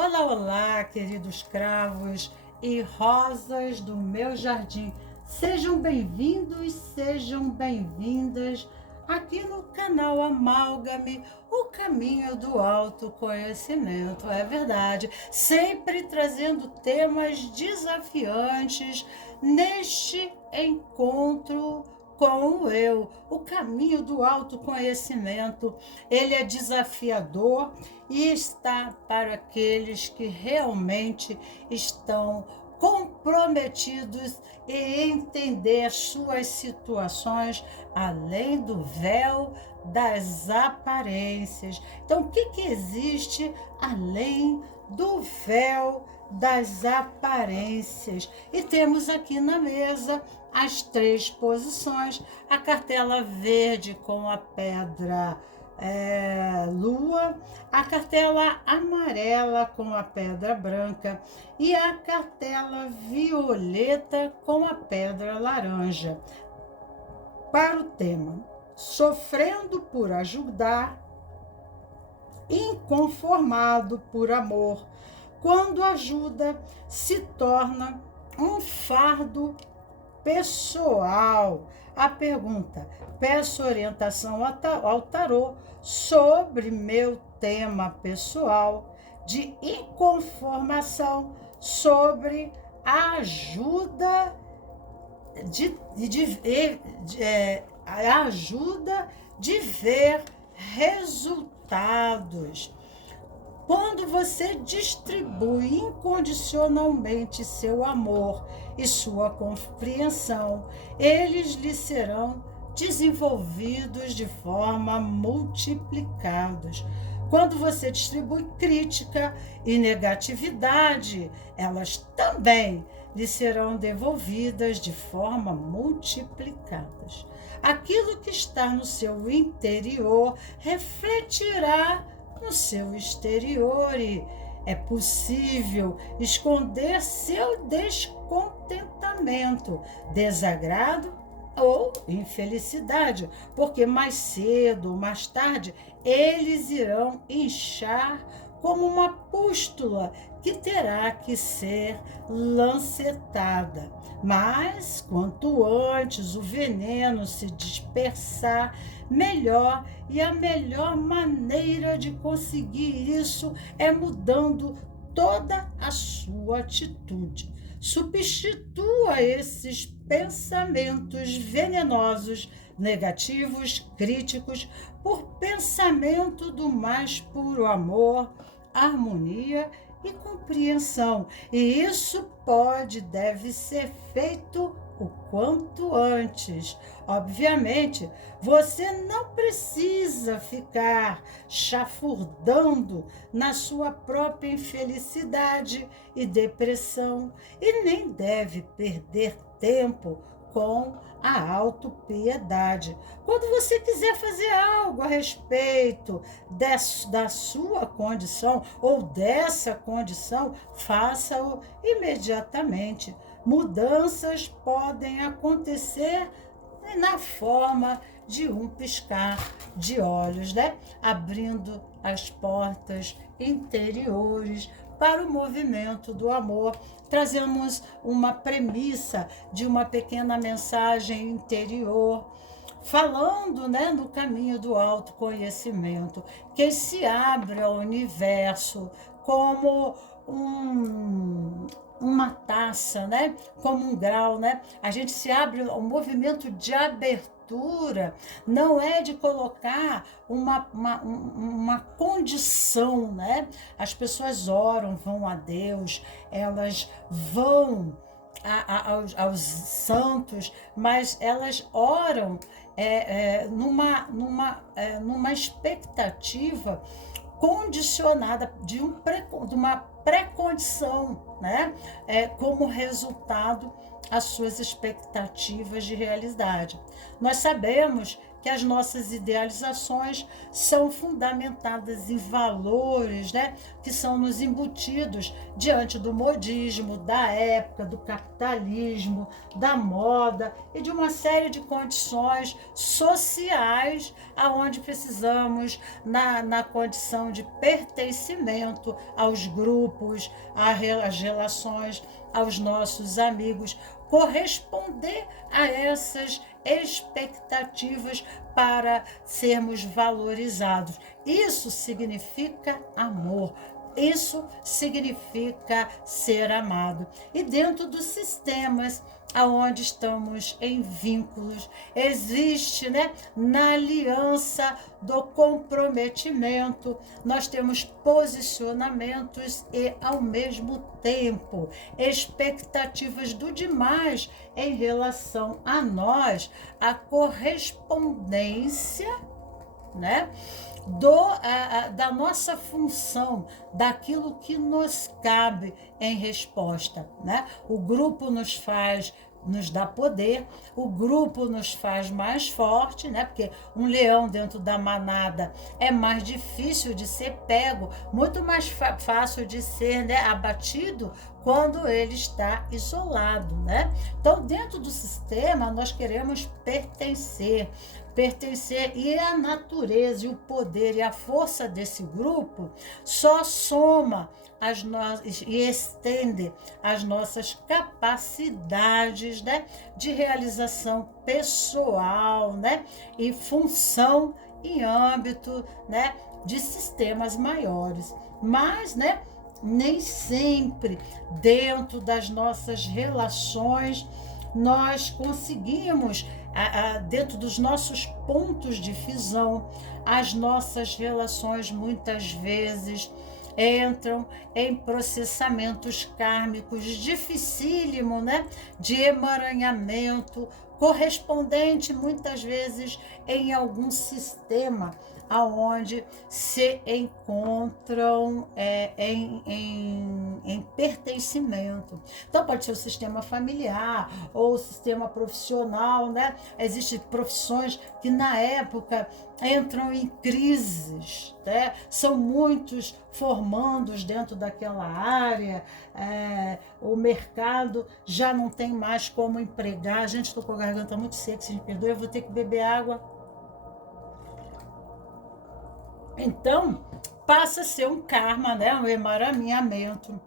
Olá, olá, queridos cravos e rosas do meu jardim. Sejam bem-vindos, sejam bem-vindas aqui no canal Amálgame, o caminho do autoconhecimento. É verdade, sempre trazendo temas desafiantes neste encontro com o eu, o caminho do autoconhecimento. Ele é desafiador e está para aqueles que realmente estão comprometidos em entender suas situações além do véu das aparências. Então, o que existe além do véu das aparências? E temos aqui na mesa as três posições: a cartela verde com a pedra lua, a cartela amarela com a pedra branca e a cartela violeta com a pedra laranja. Para o tema: sofrendo por ajudar, inconformado por amor, quando ajuda se torna um fardo pessoal. A pergunta: peço orientação ao tarô sobre meu tema pessoal de inconformação sobre a ajuda a ajuda de ver resultados. Quando você distribui incondicionalmente seu amor e sua compreensão, eles lhe serão desenvolvidos de forma multiplicados. Quando você distribui crítica e negatividade, elas também lhe serão devolvidas de forma multiplicadas. Aquilo que está no seu interior refletirá no seu exterior e é possível esconder seu descontentamento, desagrado ou infelicidade, porque mais cedo ou mais tarde eles irão inchar como uma pústula que terá que ser lancetada. Mas quanto antes o veneno se dispersar, melhor, e a melhor maneira de conseguir isso é mudando toda a sua atitude. Substitua esses pensamentos venenosos, negativos, críticos, por pensamento do mais puro amor, harmonia e compreensão. E isso deve ser feito o quanto antes. Obviamente, você não precisa ficar chafurdando na sua própria infelicidade e depressão, e nem deve perder tempo com a autopiedade. Quando você quiser fazer algo a respeito da sua condição ou dessa condição, faça-o imediatamente. Mudanças podem acontecer na forma de um piscar de olhos, né? Abrindo as portas interiores para o movimento do amor. Trazemos uma premissa de uma pequena mensagem interior, falando, né, no caminho do autoconhecimento, que se abre ao universo como uma taça, né? Como um grau, né? A gente se abre ao movimento de abertura, não é de colocar uma condição, né? As pessoas oram, vão a Deus, elas vão aos santos, mas elas oram numa expectativa condicionada de uma pré-condição, né? Como resultado as suas expectativas de realidade. Nós sabemos que que as nossas idealizações são fundamentadas em valores, né, que são nos embutidos diante do modismo, da época, do capitalismo, da moda e de uma série de condições sociais aonde precisamos, na condição de pertencimento aos grupos, às relações, aos nossos amigos, corresponder a essas expectativas para sermos valorizados. Isso significa amor. Isso significa ser amado. E dentro dos sistemas aonde estamos em vínculos, existe, né, na aliança do comprometimento, nós temos posicionamentos e, ao mesmo tempo, expectativas do demais em relação a nós, a correspondência, né, da nossa função, daquilo que nos cabe em resposta, né? O grupo nos dá poder, o grupo nos faz mais forte, né? Porque um leão dentro da manada é mais difícil de ser pego, muito mais fácil de ser, né, abatido quando ele está isolado, né? Então, dentro do sistema, nós queremos pertencer, e a natureza e o poder e a força desse grupo só soma e estende as nossas capacidades, né, de realização pessoal, né, e função em âmbito, né, de sistemas maiores. Mas, né, nem sempre dentro das nossas relações nós conseguimos, dentro dos nossos pontos de visão, as nossas relações muitas vezes entram em processamentos kármicos dificílimos, né, de emaranhamento, correspondente muitas vezes em algum sistema aonde se encontram em pertencimento. Então pode ser o sistema familiar ou o sistema profissional, né? Existem profissões que na época entram em crises, né? São muitos formandos dentro daquela área, o mercado já não tem mais como empregar. Gente, estou com a garganta muito seca, se me perdoe, eu vou ter que beber água. Então, passa a ser um karma, né? Um emaranhamento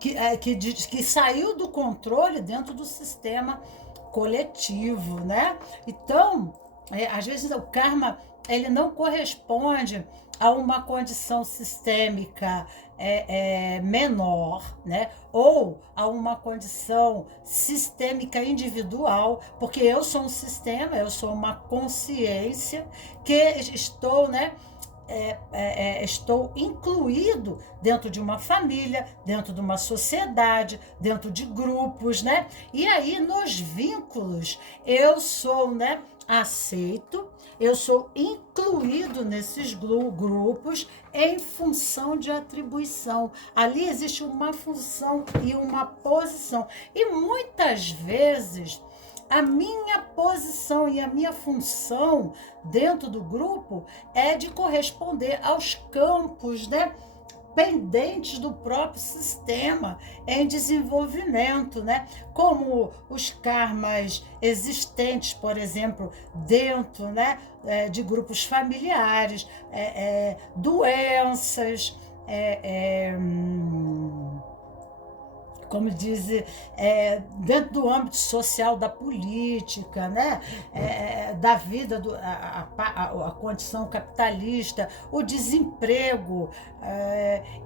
que saiu do controle dentro do sistema coletivo, né? Então, às vezes o karma ele não corresponde a uma condição sistêmica menor, né? Ou a uma condição sistêmica individual, porque eu sou um sistema, eu sou uma consciência que estou, né? Estou incluído dentro de uma família, dentro de uma sociedade, dentro de grupos, né? E aí, nos vínculos, eu sou, né, aceito, eu sou incluído nesses grupos em função de atribuição. Ali existe uma função e uma posição. E muitas vezes a minha posição e a minha função dentro do grupo é de corresponder aos campos, né, pendentes do próprio sistema em desenvolvimento, né? Como os karmas existentes, por exemplo, dentro, né, de grupos familiares, doenças, como diz, dentro do âmbito social da política, né? Da vida, a condição capitalista, o desemprego,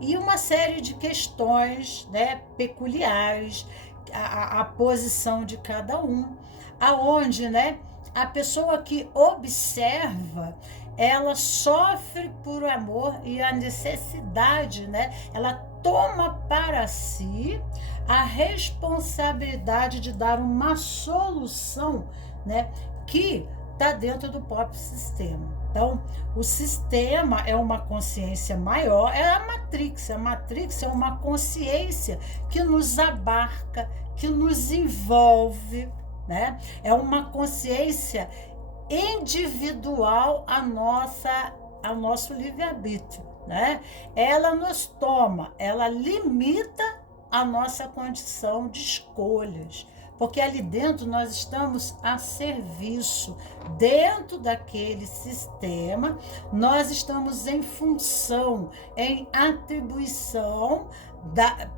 e uma série de questões, né, peculiares, a posição de cada um, aonde, né, a pessoa que observa, ela sofre por amor e a necessidade, né? Ela toma para si a responsabilidade de dar uma solução, né, que está dentro do próprio sistema. Então, o sistema é uma consciência maior, é a Matrix é uma consciência que nos abarca, que nos envolve, né? É uma consciência individual ao nosso livre-arbítrio, né? Ela nos toma, ela limita a nossa condição de escolhas, porque ali dentro nós estamos a serviço, dentro daquele sistema, nós estamos em função, em atribuição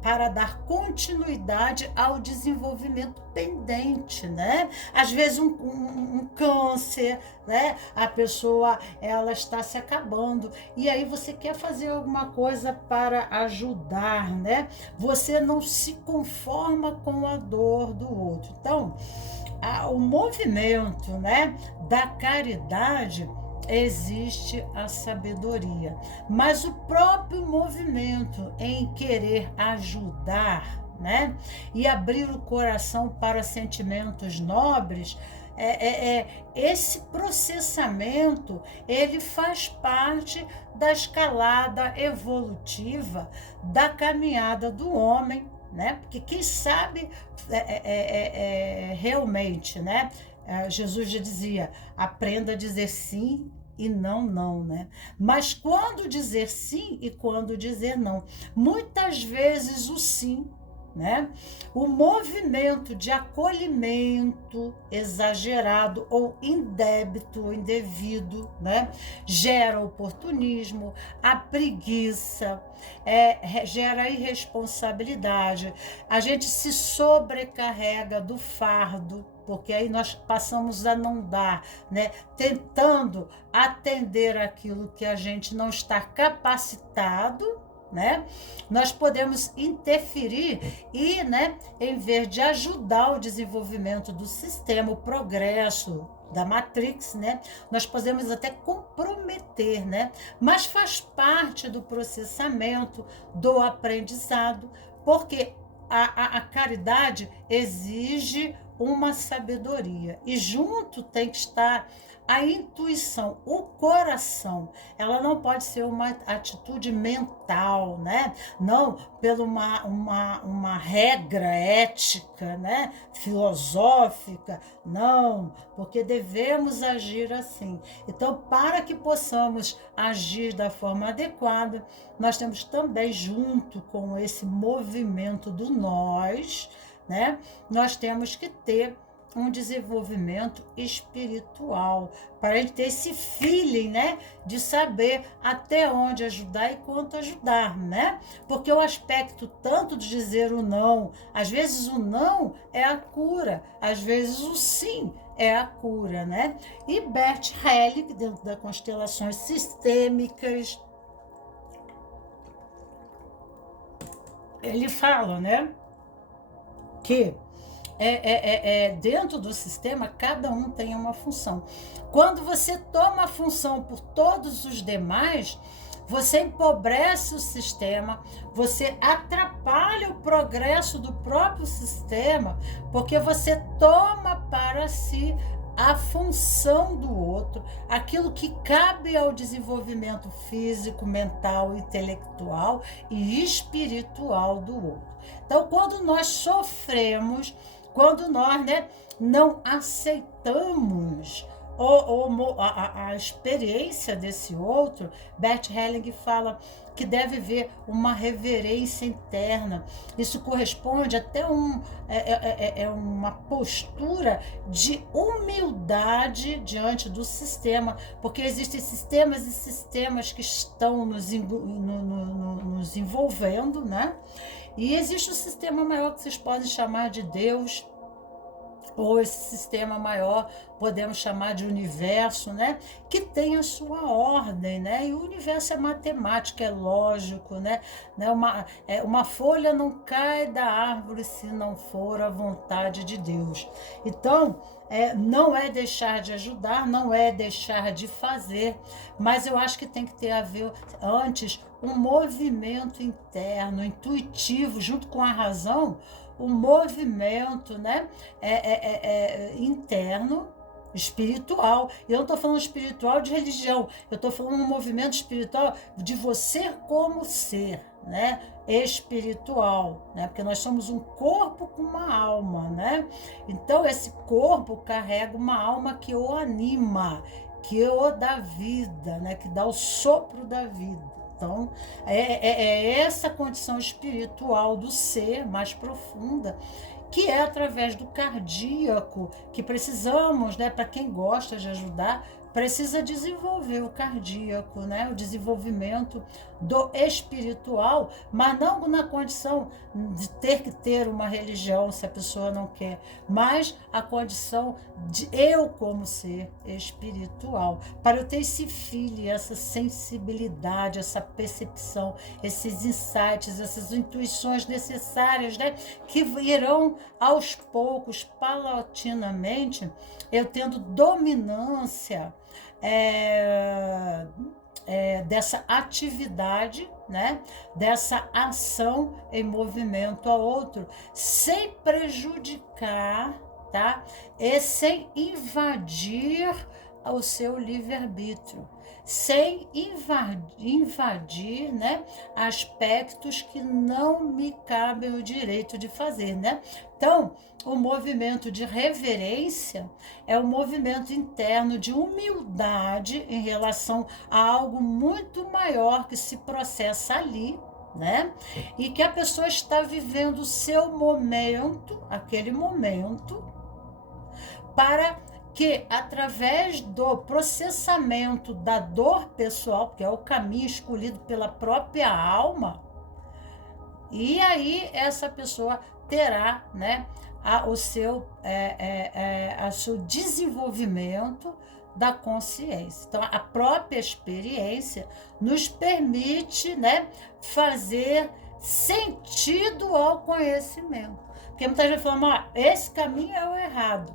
para dar continuidade ao desenvolvimento pendente, né? Às vezes um câncer, né? A pessoa, ela está se acabando e aí você quer fazer alguma coisa para ajudar, né? Você não se conforma com a dor do outro. Então, o movimento, né, da caridade, existe a sabedoria, mas o próprio movimento em querer ajudar, né, e abrir o coração para sentimentos nobres, esse processamento, ele faz parte da escalada evolutiva da caminhada do homem, né? Porque quem sabe realmente, né? Jesus já dizia, aprenda a dizer sim e não, não, né? Mas quando dizer sim e quando dizer não? Muitas vezes o sim, né? O movimento de acolhimento exagerado ou indébito ou indevido, né? Gera oportunismo, a preguiça, gera irresponsabilidade, a gente se sobrecarrega do fardo, porque aí nós passamos a não dar, né? Tentando atender aquilo que a gente não está capacitado, né? Nós podemos interferir e, né, em vez de ajudar o desenvolvimento do sistema, o progresso da Matrix, né? Nós podemos até comprometer, né? Mas faz parte do processamento, do aprendizado, porque a caridade exige uma sabedoria e junto tem que estar a intuição, o coração. Ela não pode ser uma atitude mental, né? Não pela uma regra ética, né? Filosófica, não, porque devemos agir assim. Então, para que possamos agir da forma adequada, nós temos também, junto com esse movimento do nós, né? Nós temos que ter um desenvolvimento espiritual, para a gente ter esse feeling, né, de saber até onde ajudar e quanto ajudar, né? Porque o aspecto tanto de dizer o não, às vezes o não é a cura, às vezes o sim é a cura, né? E Bert Hellinger, dentro das constelações sistêmicas, ele fala, né, que dentro do sistema, cada um tem uma função. Quando você toma a função por todos os demais, você empobrece o sistema, você atrapalha o progresso do próprio sistema, porque você toma para si a função do outro, aquilo que cabe ao desenvolvimento físico, mental, intelectual e espiritual do outro. Então, quando nós sofremos, quando nós, né, não aceitamos a experiência desse outro, Bert Hellinger fala que deve haver uma reverência interna. Isso corresponde até uma postura de humildade diante do sistema, porque existem sistemas e sistemas que estão nos envolvendo, né? E existe um sistema maior que vocês podem chamar de Deus, ou esse sistema maior podemos chamar de universo, né? Que tem a sua ordem, né? E o universo é matemático, é lógico, né? Uma folha não cai da árvore se não for a vontade de Deus. Então, não é deixar de ajudar, não é deixar de fazer, mas eu acho que tem que ter a ver antes um movimento interno, intuitivo, junto com a razão, um movimento, né, interno, espiritual. Eu não estou falando espiritual de religião, eu estou falando um movimento espiritual de você como ser, né, espiritual, né? Porque nós somos um corpo com uma alma, né? Então esse corpo carrega uma alma que o anima, que o dá vida, né? Que dá o sopro da vida. Então é essa condição espiritual do ser mais profunda, que é através do cardíaco que precisamos, né? Para quem gosta de ajudar, precisa desenvolver o cardíaco, né? O desenvolvimento do espiritual, mas não na condição de ter que ter uma religião se a pessoa não quer, mas a condição de eu como ser espiritual, para eu ter esse feeling, essa sensibilidade, essa percepção, esses insights, essas intuições necessárias, né? Que irão aos poucos, paulatinamente, eu tendo dominância dessa atividade, né? Dessa ação em movimento ao outro, sem prejudicar, tá? E sem invadir o seu livre-arbítrio, sem invadir, né, aspectos que não me cabem o direito de fazer, né? Então, o movimento de reverência é um movimento interno de humildade em relação a algo muito maior que se processa ali, né? E que a pessoa está vivendo o seu momento, aquele momento, para que, através do processamento da dor pessoal, que é o caminho escolhido pela própria alma, e aí essa pessoa terá, né, o seu desenvolvimento da consciência. Então, a própria experiência nos permite, né, fazer sentido ao conhecimento. Porque muitas vezes falamos, esse caminho é o errado,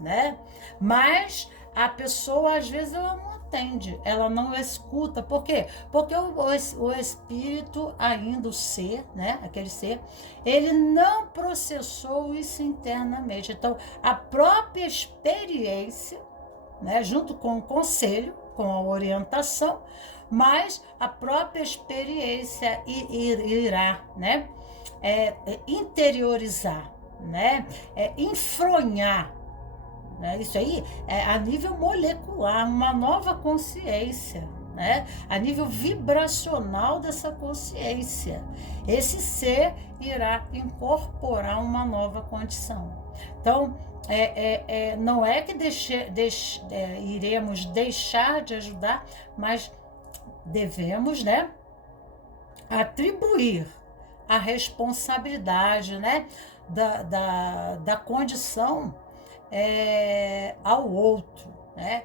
né? Mas a pessoa, às vezes, ela não atende, ela não escuta. Por quê? Porque o espírito, ainda o ser, né? Aquele ser, ele não processou isso internamente. Então, a própria experiência, né? Junto com o conselho, com a orientação, mas a própria experiência irá, né? Interiorizar, né? Enfronhar. Isso aí é a nível molecular, uma nova consciência, né? A nível vibracional dessa consciência. Esse ser irá incorporar uma nova condição. Então, não é que iremos deixar de ajudar, mas devemos, né, atribuir a responsabilidade, né, da condição ao outro, né?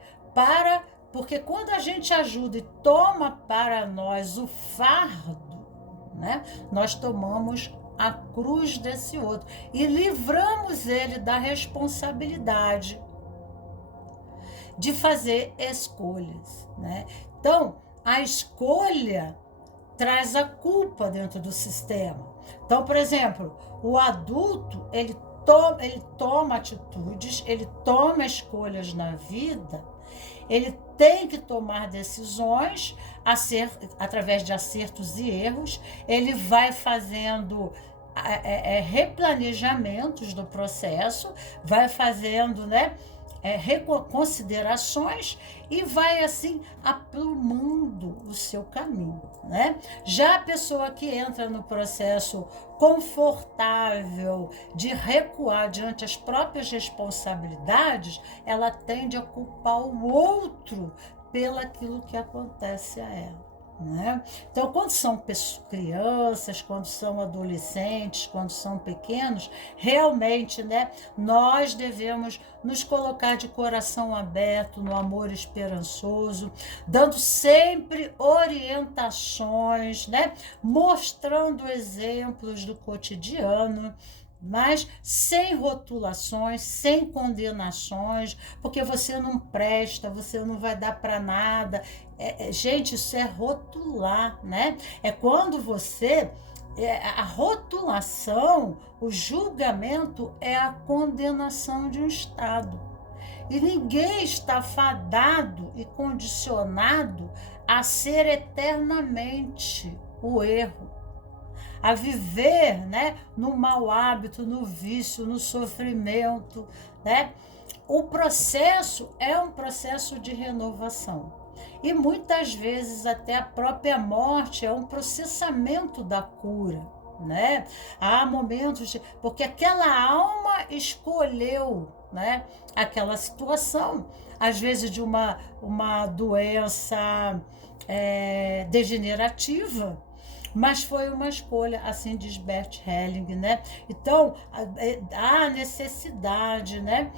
Porque quando a gente ajuda e toma para nós o fardo, né? Nós tomamos a cruz desse outro e livramos ele da responsabilidade de fazer escolhas, né? Então, a escolha traz a culpa dentro do sistema. Então, por exemplo, o adulto, ele toma atitudes, ele toma escolhas na vida, ele tem que tomar decisões através de acertos e erros, ele vai fazendo replanejamentos do processo, vai fazendo, né, considerações e vai assim aprumando o seu caminho, né? Já a pessoa que entra no processo confortável de recuar diante as próprias responsabilidades, ela tende a culpar o outro pelaquilo que acontece a ela. Né? Então, quando são crianças, quando são adolescentes, quando são pequenos, realmente, né, nós devemos nos colocar de coração aberto, no amor esperançoso, dando sempre orientações, né, mostrando exemplos do cotidiano, mas sem rotulações, sem condenações, porque você não presta, você não vai dar para nada. Gente, isso é rotular, né? É quando você... a rotulação, o julgamento é a condenação de um estado. E ninguém está fadado e condicionado a ser eternamente o erro. a viver, né, no mau hábito, no vício, no sofrimento, né? O processo é um processo de renovação. E muitas vezes até a própria morte é um processamento da cura, né? Há momentos porque aquela alma escolheu, né, aquela situação, às vezes de uma doença degenerativa, mas foi uma escolha, assim diz Bert Helling, né? Então, há necessidade, né?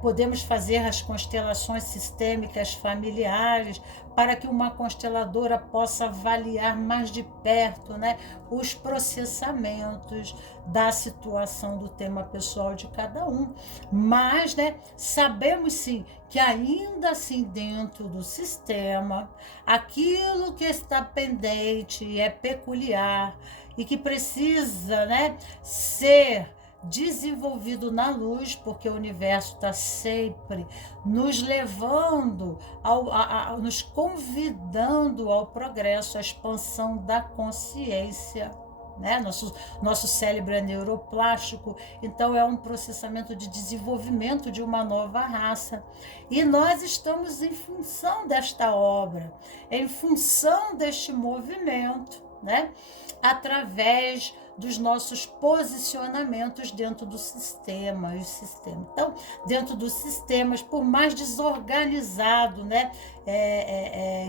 Podemos fazer as constelações sistêmicas familiares para que uma consteladora possa avaliar mais de perto, né, os processamentos da situação do tema pessoal de cada um. Mas, né, sabemos sim que ainda assim dentro do sistema, aquilo que está pendente e é peculiar e que precisa, né, ser desenvolvido na luz, porque o universo está sempre nos levando, nos convidando ao progresso, à expansão da consciência. Né? Nosso cérebro é neuroplástico, então é um processamento de desenvolvimento de uma nova raça. E nós estamos em função desta obra, em função deste movimento, né? Através dos nossos posicionamentos dentro do sistema. Então, dentro dos sistemas, por mais desorganizado, né,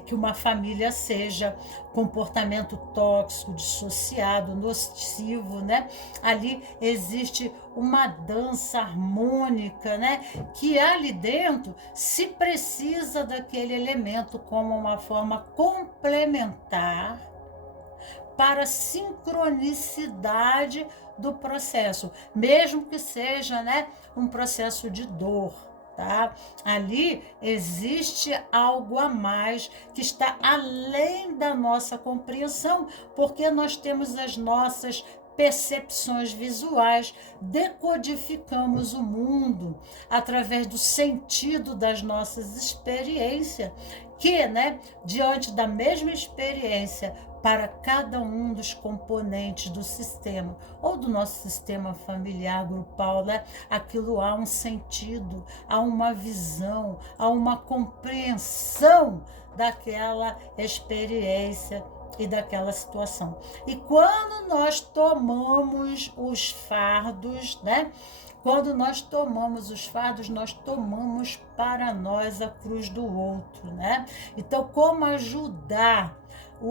que uma família seja, comportamento tóxico, dissociado, nocivo, né, ali existe uma dança harmônica, né, que ali dentro se precisa daquele elemento como uma forma complementar para a sincronicidade do processo, mesmo que seja, né, um processo de dor, tá? Ali existe algo a mais que está além da nossa compreensão, porque nós temos as nossas percepções visuais, decodificamos o mundo através do sentido das nossas experiências, que, né, diante da mesma experiência, para cada um dos componentes do sistema, ou do nosso sistema familiar, grupal, né? Aquilo há um sentido, há uma visão, há uma compreensão daquela experiência e daquela situação. E quando nós tomamos os fardos, né? Quando nós tomamos os fardos, nós tomamos para nós a cruz do outro, né? Então, como ajudar?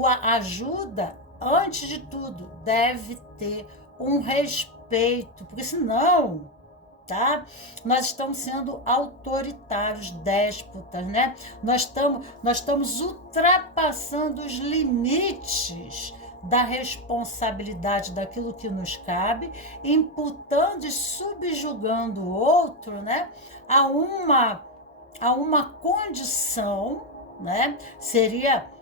A ajuda, antes de tudo, deve ter um respeito, porque senão, tá? Nós estamos sendo autoritários, déspotas, né? Nós estamos ultrapassando os limites da responsabilidade daquilo que nos cabe, imputando e subjugando o outro, né, a uma condição, né? Seria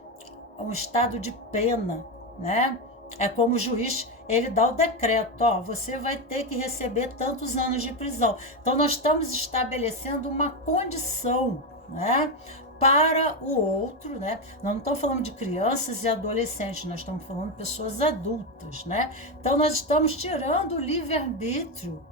um estado de pena, né? É como o juiz, ele dá o decreto, ó, você vai ter que receber tantos anos de prisão. Então, nós estamos estabelecendo uma condição, né, para o outro, né? Nós não estamos falando de crianças e adolescentes, nós estamos falando de pessoas adultas, né? Então, nós estamos tirando o livre-arbítrio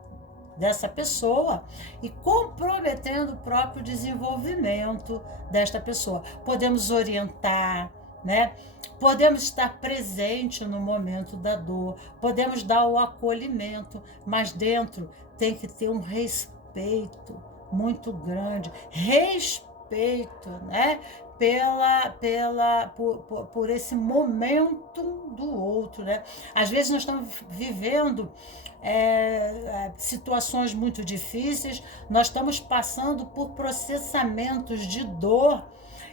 dessa pessoa e comprometendo o próprio desenvolvimento desta pessoa. Podemos orientar, né? Podemos estar presente no momento da dor, podemos dar o acolhimento, mas dentro tem que ter um respeito muito grande, respeito, né? Por esse momento do outro, né? Às vezes nós estamos vivendo situações muito difíceis, nós estamos passando por processamentos de dor.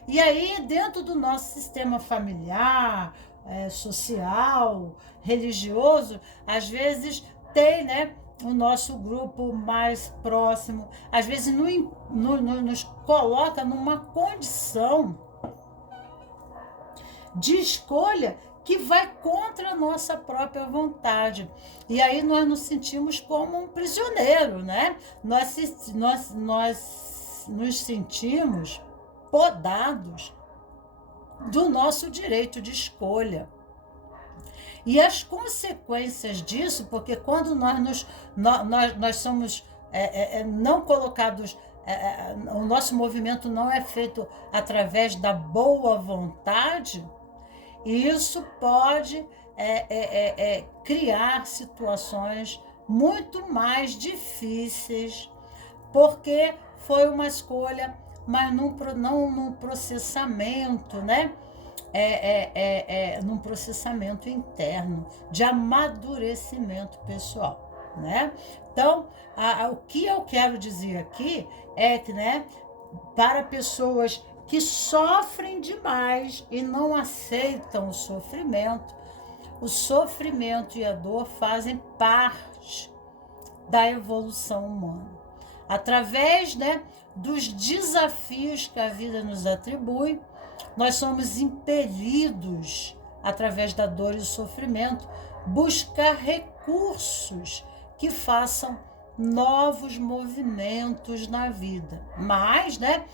E aí, dentro do nosso sistema familiar, social, religioso, às vezes tem, né, o nosso grupo mais próximo, às vezes nos coloca numa condição de escolha que vai contra a nossa própria vontade. E aí nós nos sentimos como um prisioneiro, né? Nós nos sentimos podados do nosso direito de escolha. E as consequências disso, porque quando nós somos não colocados, o nosso movimento não é feito através da boa vontade, isso pode criar situações muito mais difíceis, porque foi uma escolha, mas não num processamento, né? Num processamento interno, de amadurecimento pessoal, né? Então, o que eu quero dizer aqui é que, né, para pessoas que sofrem demais e não aceitam o sofrimento e a dor fazem parte da evolução humana. Através, né, dos desafios que a vida nos atribui, nós somos impelidos, através da dor e do sofrimento, buscar recursos que façam novos movimentos na vida. Mas, né,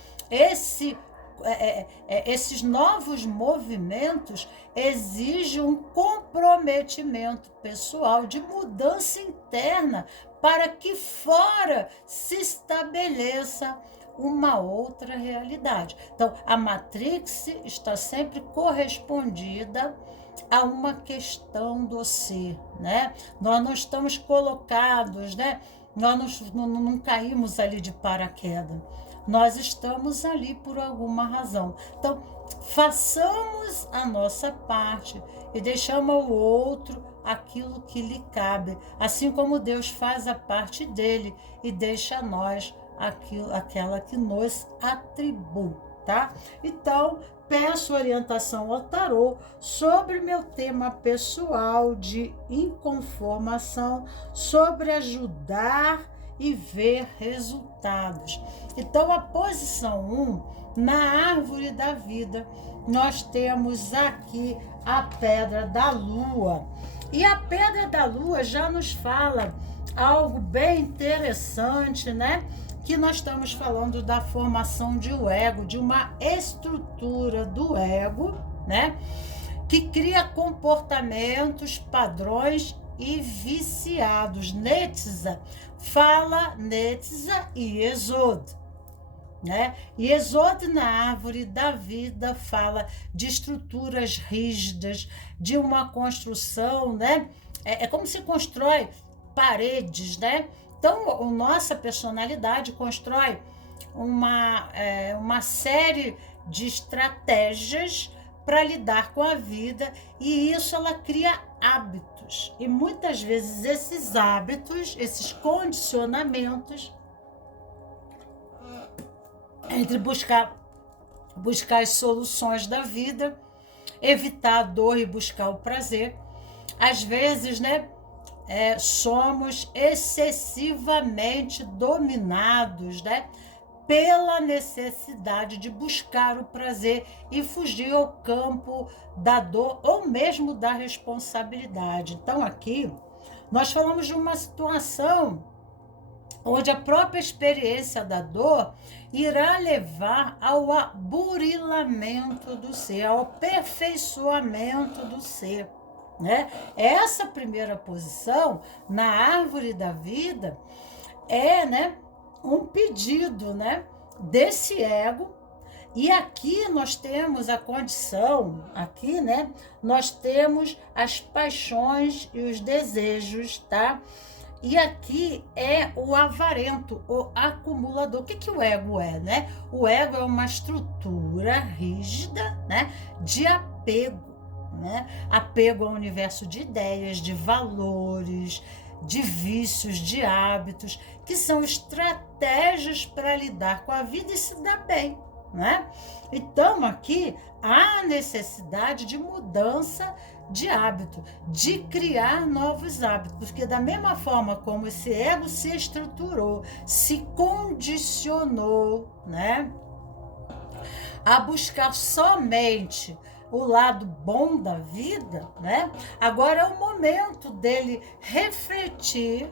esses novos movimentos exigem um comprometimento pessoal de mudança interna para que fora se estabeleça uma outra realidade. Então, a Matrix está sempre correspondida a uma questão do ser, né? Nós não estamos colocados, né? Nós não caímos ali de paraquedas. Nós estamos ali por alguma razão. Então, façamos a nossa parte e deixamos ao outro aquilo que lhe cabe, assim como Deus faz a parte dele e deixa a nós aquela que nos atribui, tá? Então, peço orientação ao tarô sobre meu tema pessoal de inconformação, sobre ajudar e ver resultados. Então, a posição 1, na árvore da vida, nós temos aqui a pedra da lua. E a pedra da lua já nos fala algo bem interessante, né? Que nós estamos falando da formação de um ego, de uma estrutura do ego, né? Que cria comportamentos, padrões e viciados. Netza e Exode, né? E Exode na árvore da vida fala de estruturas rígidas, de uma construção, né? É como se constrói paredes, né? Então, a nossa personalidade constrói uma série de estratégias para lidar com a vida, e isso ela cria hábitos. E muitas vezes esses hábitos, esses condicionamentos, entre buscar as soluções da vida, evitar a dor e buscar o prazer, às vezes, né, somos excessivamente dominados, né, pela necessidade de buscar o prazer e fugir ao campo da dor ou mesmo da responsabilidade. Então, aqui, nós falamos de uma situação onde a própria experiência da dor irá levar ao aburilamento do ser, ao aperfeiçoamento do ser, né? Essa primeira posição na árvore da vida né, um pedido, né, desse ego. E aqui nós temos a condição, aqui, né, nós temos as paixões e os desejos, tá? E aqui é o avarento, o acumulador. O que o ego é, né? O ego é uma estrutura rígida, né, de apego, né? Apego ao universo de ideias, de valores, de vícios, de hábitos, que são estratégias para lidar com a vida e se dar bem, né? Então, aqui há necessidade de mudança de hábito, de criar novos hábitos, porque da mesma forma como esse ego se estruturou, se condicionou, né, a buscar somente o lado bom da vida, né? Agora é o momento dele refletir,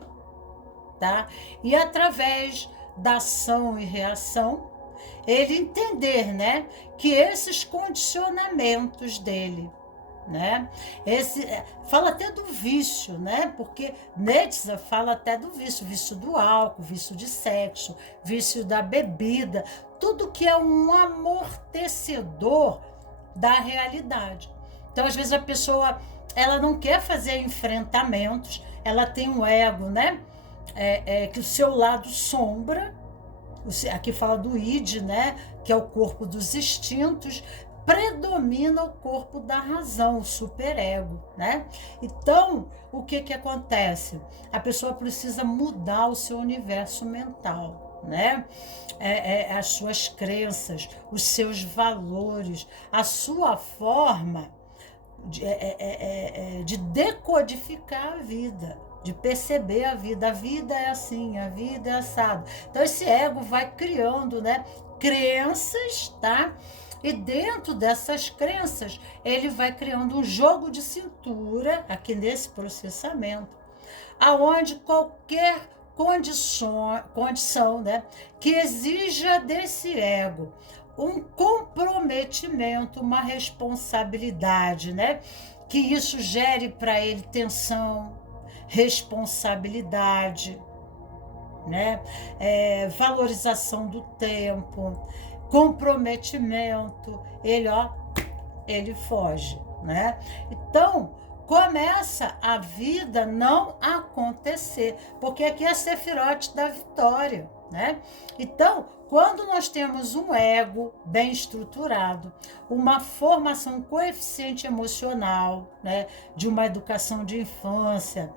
tá? E através da ação e reação, ele entender, né, que esses condicionamentos dele, né? Fala até do vício, né? Porque Nietzsche fala até do vício, vício do álcool, vício de sexo, vício da bebida, tudo que é um amortecedor da realidade. Então, às vezes a pessoa ela não quer fazer enfrentamentos, ela tem um ego, né? Que o seu lado sombra, aqui fala do id, né? Que é o corpo dos instintos, predomina o corpo da razão, o superego, né? Então, o que acontece? A pessoa precisa mudar o seu universo mental, né? As suas crenças, os seus valores, a sua forma de decodificar a vida, de perceber a vida. A vida é assim, a vida é assado. Então, esse ego vai criando, né, crenças, tá? E dentro dessas crenças, ele vai criando um jogo de cintura, aqui nesse processamento, aonde qualquer condição, né, que exija desse ego um comprometimento, uma responsabilidade, né, que isso gere para ele tensão, responsabilidade, né, valorização do tempo, comprometimento, ele foge, né? Então, começa a vida não acontecer, porque aqui é a Sefirote da vitória, né? Então, quando nós temos um ego bem estruturado, uma formação, um coeficiente emocional, né, de uma educação de infância,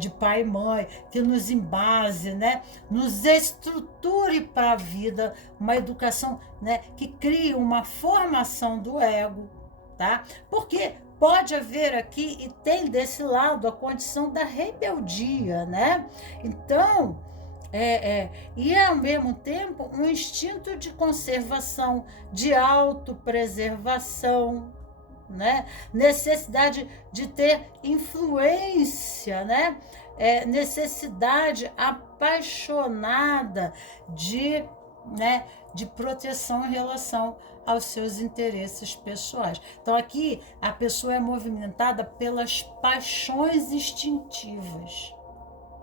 de pai e mãe, que nos embase, né, nos estruture para a vida, uma educação, né, que crie uma formação do ego, tá? Porque pode haver aqui, e tem desse lado, a condição da rebeldia, né? Então, e ao mesmo tempo um instinto de conservação, de autopreservação, né? Necessidade de ter influência, né? Necessidade apaixonada né, de proteção em relação aos seus interesses pessoais. Então aqui a pessoa é movimentada pelas paixões instintivas,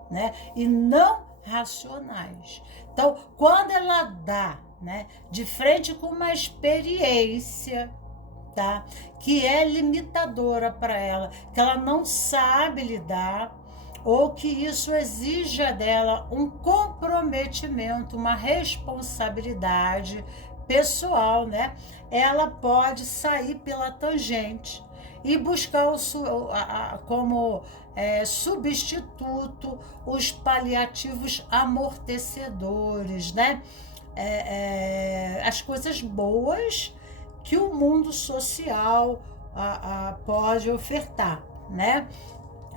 né? E não racionais. Então, quando ela dá, né, de frente com uma experiência, tá, que é limitadora para ela, que ela não sabe lidar, ou que isso exija dela um comprometimento, uma responsabilidade pessoal, né? Ela pode sair pela tangente e buscar como substituto os paliativos amortecedores, né? As coisas boas que o mundo social pode ofertar, né?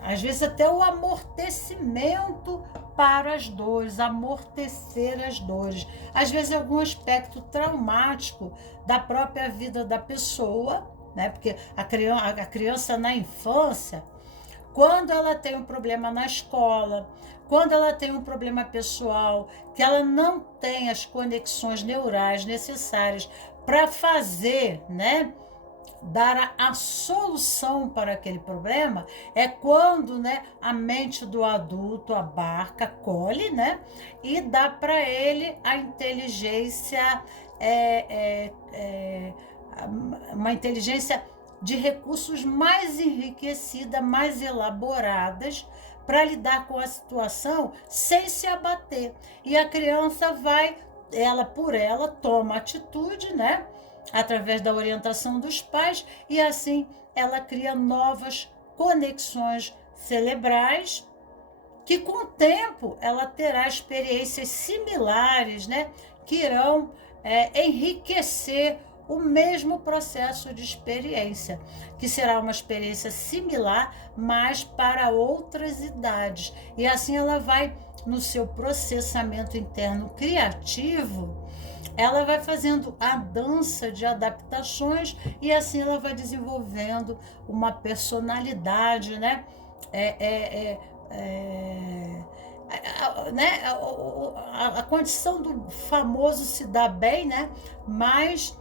Às vezes até o amortecimento para as dores, amortecer as dores. Às vezes algum aspecto traumático da própria vida da pessoa, né? Porque a criança na infância, quando ela tem um problema na escola, quando ela tem um problema pessoal, que ela não tem as conexões neurais necessárias para fazer, né, dar a solução para aquele problema, é quando, né, a mente do adulto abarca, acolhe, né, e dá para ele a inteligência, uma inteligência de recursos mais enriquecida, mais elaboradas, para lidar com a situação sem se abater. E a criança vai, ela por ela, toma atitude, né? Através da orientação dos pais, e assim ela cria novas conexões cerebrais, que com o tempo ela terá experiências similares, né? Que irão enriquecer o mesmo processo de experiência, que será uma experiência similar, mas para outras idades. E assim ela vai, no seu processamento interno criativo, ela vai fazendo a dança de adaptações, e assim ela vai desenvolvendo uma personalidade, né? Né? A condição do famoso se dar bem, né? Mas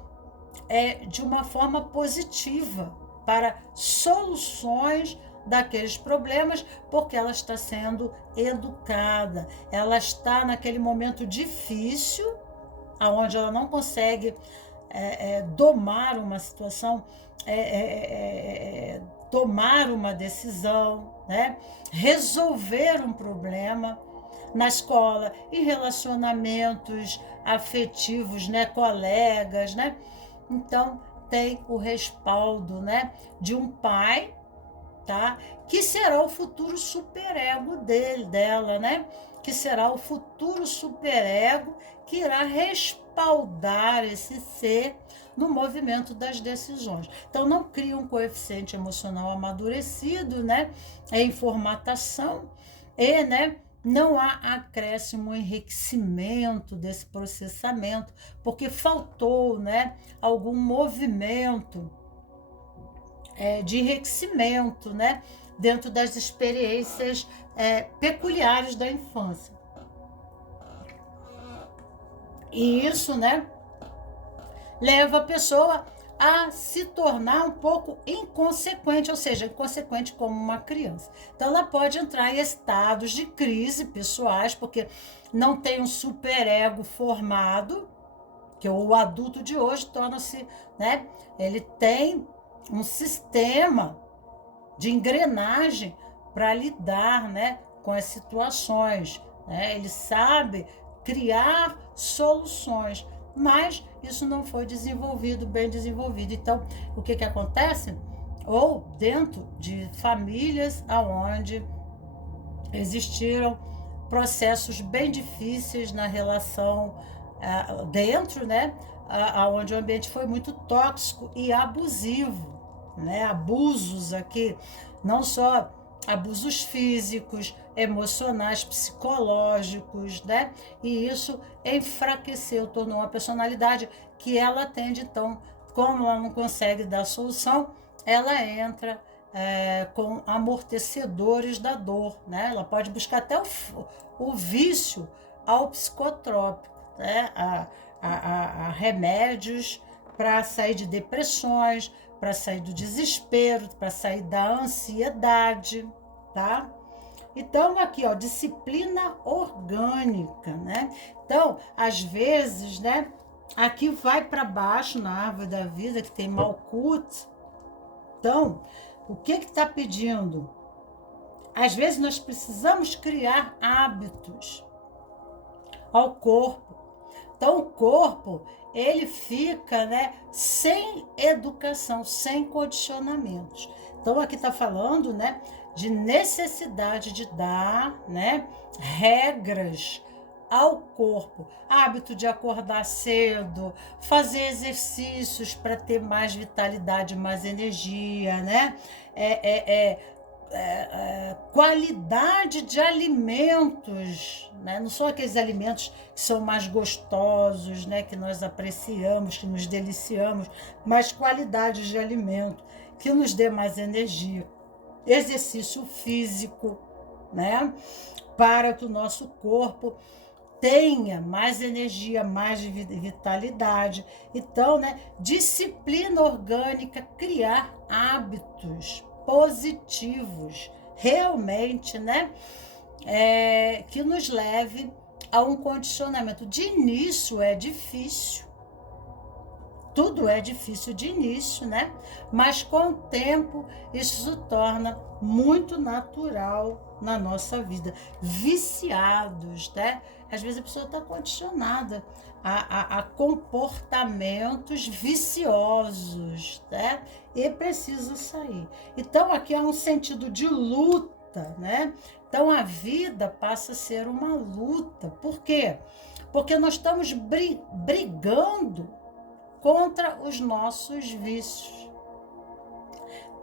de uma forma positiva, para soluções daqueles problemas, porque ela está sendo educada, ela está naquele momento difícil, onde ela não consegue domar uma situação, tomar uma decisão, né? Resolver um problema na escola, em relacionamentos afetivos, né? Colegas, né? Então, tem o respaldo, né? De um pai, tá? Que será o futuro superego dela, né? Que será o futuro superego que irá respaldar esse ser no movimento das decisões. Então, não cria um coeficiente emocional amadurecido, né? Em formatação e, né? Não há acréscimo, enriquecimento desse processamento, porque faltou, né? Algum movimento de enriquecimento, né? Dentro das experiências peculiares da infância. E isso, né, leva a pessoa a se tornar um pouco inconsequente, ou seja, inconsequente como uma criança. Então, ela pode entrar em estados de crise pessoais, porque não tem um superego formado, que o adulto de hoje torna-se, né, ele tem um sistema de engrenagem para lidar, né, com as situações, né? Ele sabe criar soluções, mas isso não foi desenvolvido, bem desenvolvido. Então, o que acontece? Ou dentro de famílias onde existiram processos bem difíceis na relação dentro, né, onde o ambiente foi muito tóxico e abusivo, né? Abusos aqui, não só abusos físicos, emocionais, psicológicos, né? E isso enfraqueceu, tornou uma personalidade que ela atende. Então, como ela não consegue dar solução, ela entra com amortecedores da dor, né? Ela pode buscar até o vício ao psicotrópico, né? A remédios para sair de depressões, para sair do desespero, para sair da ansiedade, tá? Então, aqui, ó, disciplina orgânica, né? Então, às vezes, né, aqui vai para baixo na árvore da vida, que tem Malkuth. Então, o que está pedindo? Às vezes, nós precisamos criar hábitos ao corpo. Então, o corpo, ele fica, né, sem educação, sem condicionamentos. Então, aqui está falando, né, de necessidade de dar, né, regras ao corpo. Hábito de acordar cedo, fazer exercícios para ter mais vitalidade, mais energia, né? Qualidade de alimentos, né? Não são aqueles alimentos que são mais gostosos, né? Que nós apreciamos, que nos deliciamos, mas qualidade de alimento que nos dê mais energia. Exercício físico, né? Para que o nosso corpo tenha mais energia, mais vitalidade. Então, né? Disciplina orgânica, criar hábitos positivos, realmente, né? Que nos leve a um condicionamento. De início é difícil, tudo é difícil de início, né? Mas com o tempo isso se torna muito natural na nossa vida. Viciados, né? Às vezes a pessoa está condicionada a comportamentos viciosos, né? E precisa sair. Então, aqui há um sentido de luta, né? Então, a vida passa a ser uma luta. Por quê? Porque nós estamos brigando contra os nossos vícios.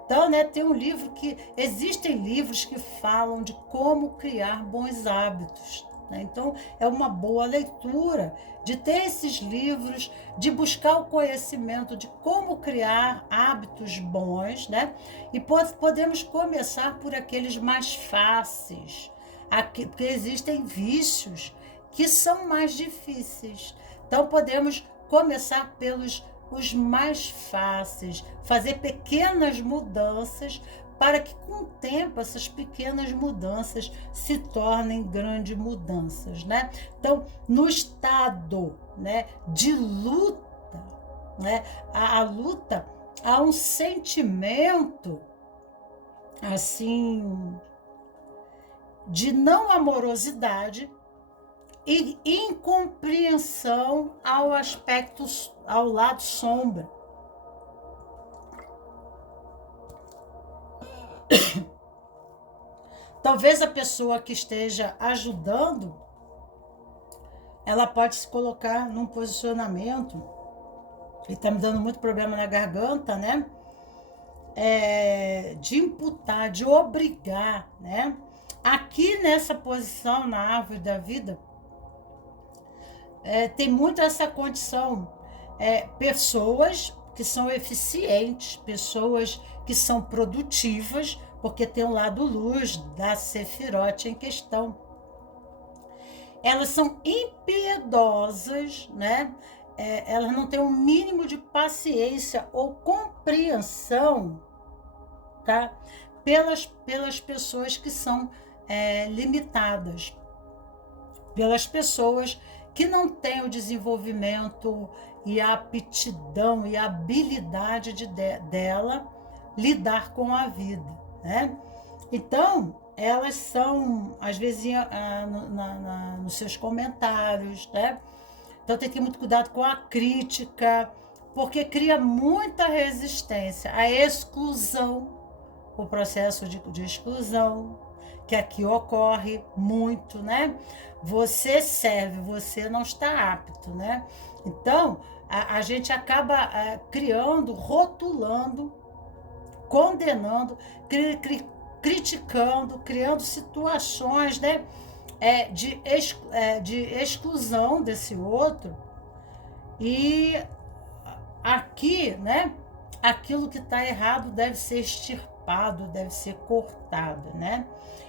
Então, né, tem um livro que... Existem livros que falam de como criar bons hábitos. Então, é uma boa leitura de ter esses livros, de buscar o conhecimento de como criar hábitos bons, né? E podemos começar por aqueles mais fáceis, porque existem vícios que são mais difíceis. Então, podemos começar pelos os mais fáceis, fazer pequenas mudanças para que com o tempo essas pequenas mudanças se tornem grandes mudanças, né? Então, no estado, né, de luta, né, a luta, há um sentimento assim de não amorosidade e incompreensão ao lado sombra. Talvez a pessoa que esteja ajudando, ela pode se colocar num posicionamento, e está me dando muito problema na garganta, né? De imputar, de obrigar, né? Aqui nessa posição, na árvore da vida, tem muito essa condição. Pessoas que são eficientes, pessoas que são produtivas, porque tem um lado luz da Sefirote em questão. Elas são impiedosas, né? Elas não têm um mínimo de paciência ou compreensão, tá? Pelas pessoas que são limitadas, pelas pessoas que não têm o desenvolvimento e a aptidão e a habilidade dela lidar com a vida, né? Então, elas são, às vezes, nos seus comentários, né? Então, tem que ter muito cuidado com a crítica, porque cria muita resistência à exclusão, o processo de exclusão, que aqui ocorre muito, né? Você serve, você não está apto, né? Então, a gente acaba criando, rotulando, condenando, criticando, criando situações, né, de exclusão desse outro. E aqui, né, aquilo que está errado deve ser extirpado, deve ser cortado, né?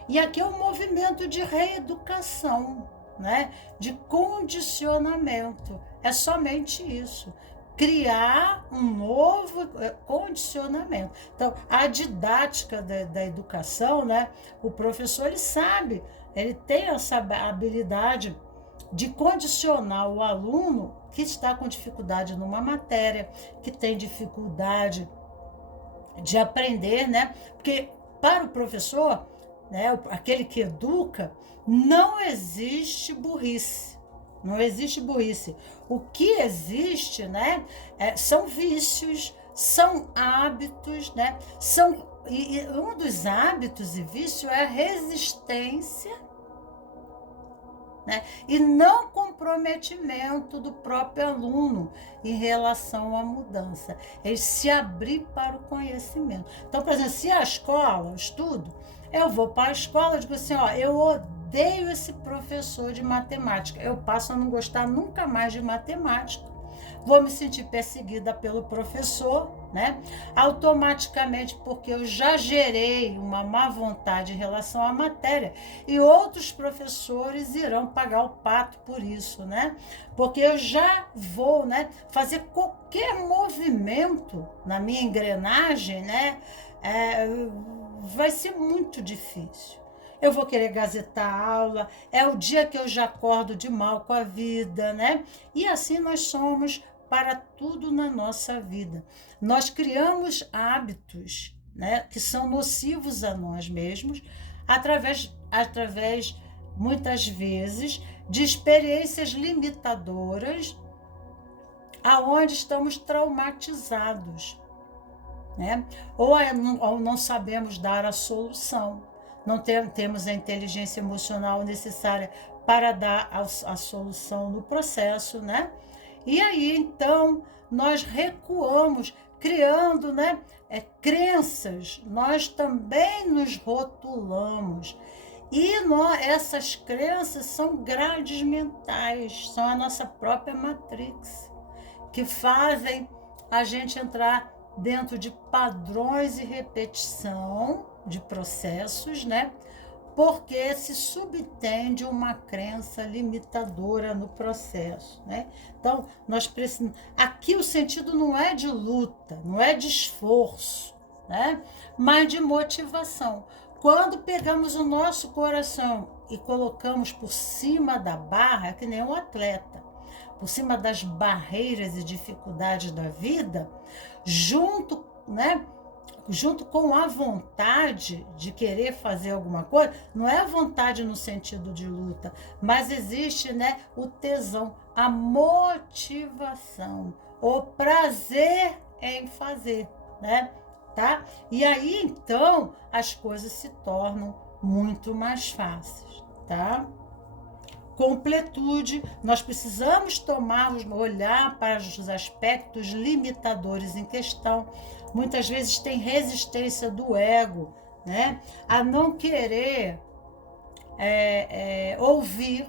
E aqui é um movimento de reeducação, né, de condicionamento. É somente isso. Criar um novo condicionamento. Então, a didática da educação, né? O professor, ele sabe, ele tem essa habilidade de condicionar o aluno que está com dificuldade numa matéria, que tem dificuldade de aprender, né? Porque para o professor, né, aquele que educa, não existe burrice. Não existe burrice. O que existe, né, são vícios, são hábitos, né? E um dos hábitos e vício é a resistência, né? E não comprometimento do próprio aluno em relação à mudança. Ele se abrir para o conhecimento. Então, por exemplo, se a escola, eu estudo, eu vou para a escola e digo assim, ó, eu odeio esse professor de matemática, eu passo a não gostar nunca mais de matemática, vou me sentir perseguida pelo professor, né? Automaticamente, porque eu já gerei uma má vontade em relação à matéria, e outros professores irão pagar o pato por isso, né? Porque eu já vou, né, fazer qualquer movimento na minha engrenagem, né? Vai ser muito difícil. Eu vou querer gazetar a aula, é o dia que eu já acordo de mal com a vida, né? E assim nós somos para tudo na nossa vida. Nós criamos hábitos, né, que são nocivos a nós mesmos, através muitas vezes, de experiências limitadoras, aonde estamos traumatizados, né? Ou não sabemos dar a solução, não temos a inteligência emocional necessária para dar a solução no processo, né? E aí, então, nós recuamos, criando, né, crenças, nós também nos rotulamos. E essas crenças são grades mentais, são a nossa própria matrix, que fazem a gente entrar dentro de padrões e repetição de processos, né? porque se subtende uma crença limitadora no processo, né? Então, nós precisamos... Aqui o sentido não é de luta, não é de esforço, né? Mas de motivação. Quando pegamos o nosso coração e colocamos por cima da barra, é que nem um atleta, por cima das barreiras e dificuldades da vida, junto, né? Junto com a vontade de querer fazer alguma coisa, não é a vontade no sentido de luta, mas existe, né, o tesão, a motivação, o prazer em fazer, né? Tá? E aí, então, as coisas se tornam muito mais fáceis, tá? Completude, nós precisamos olhar para os aspectos limitadores em questão. Muitas vezes tem resistência do ego, né? A não querer ouvir,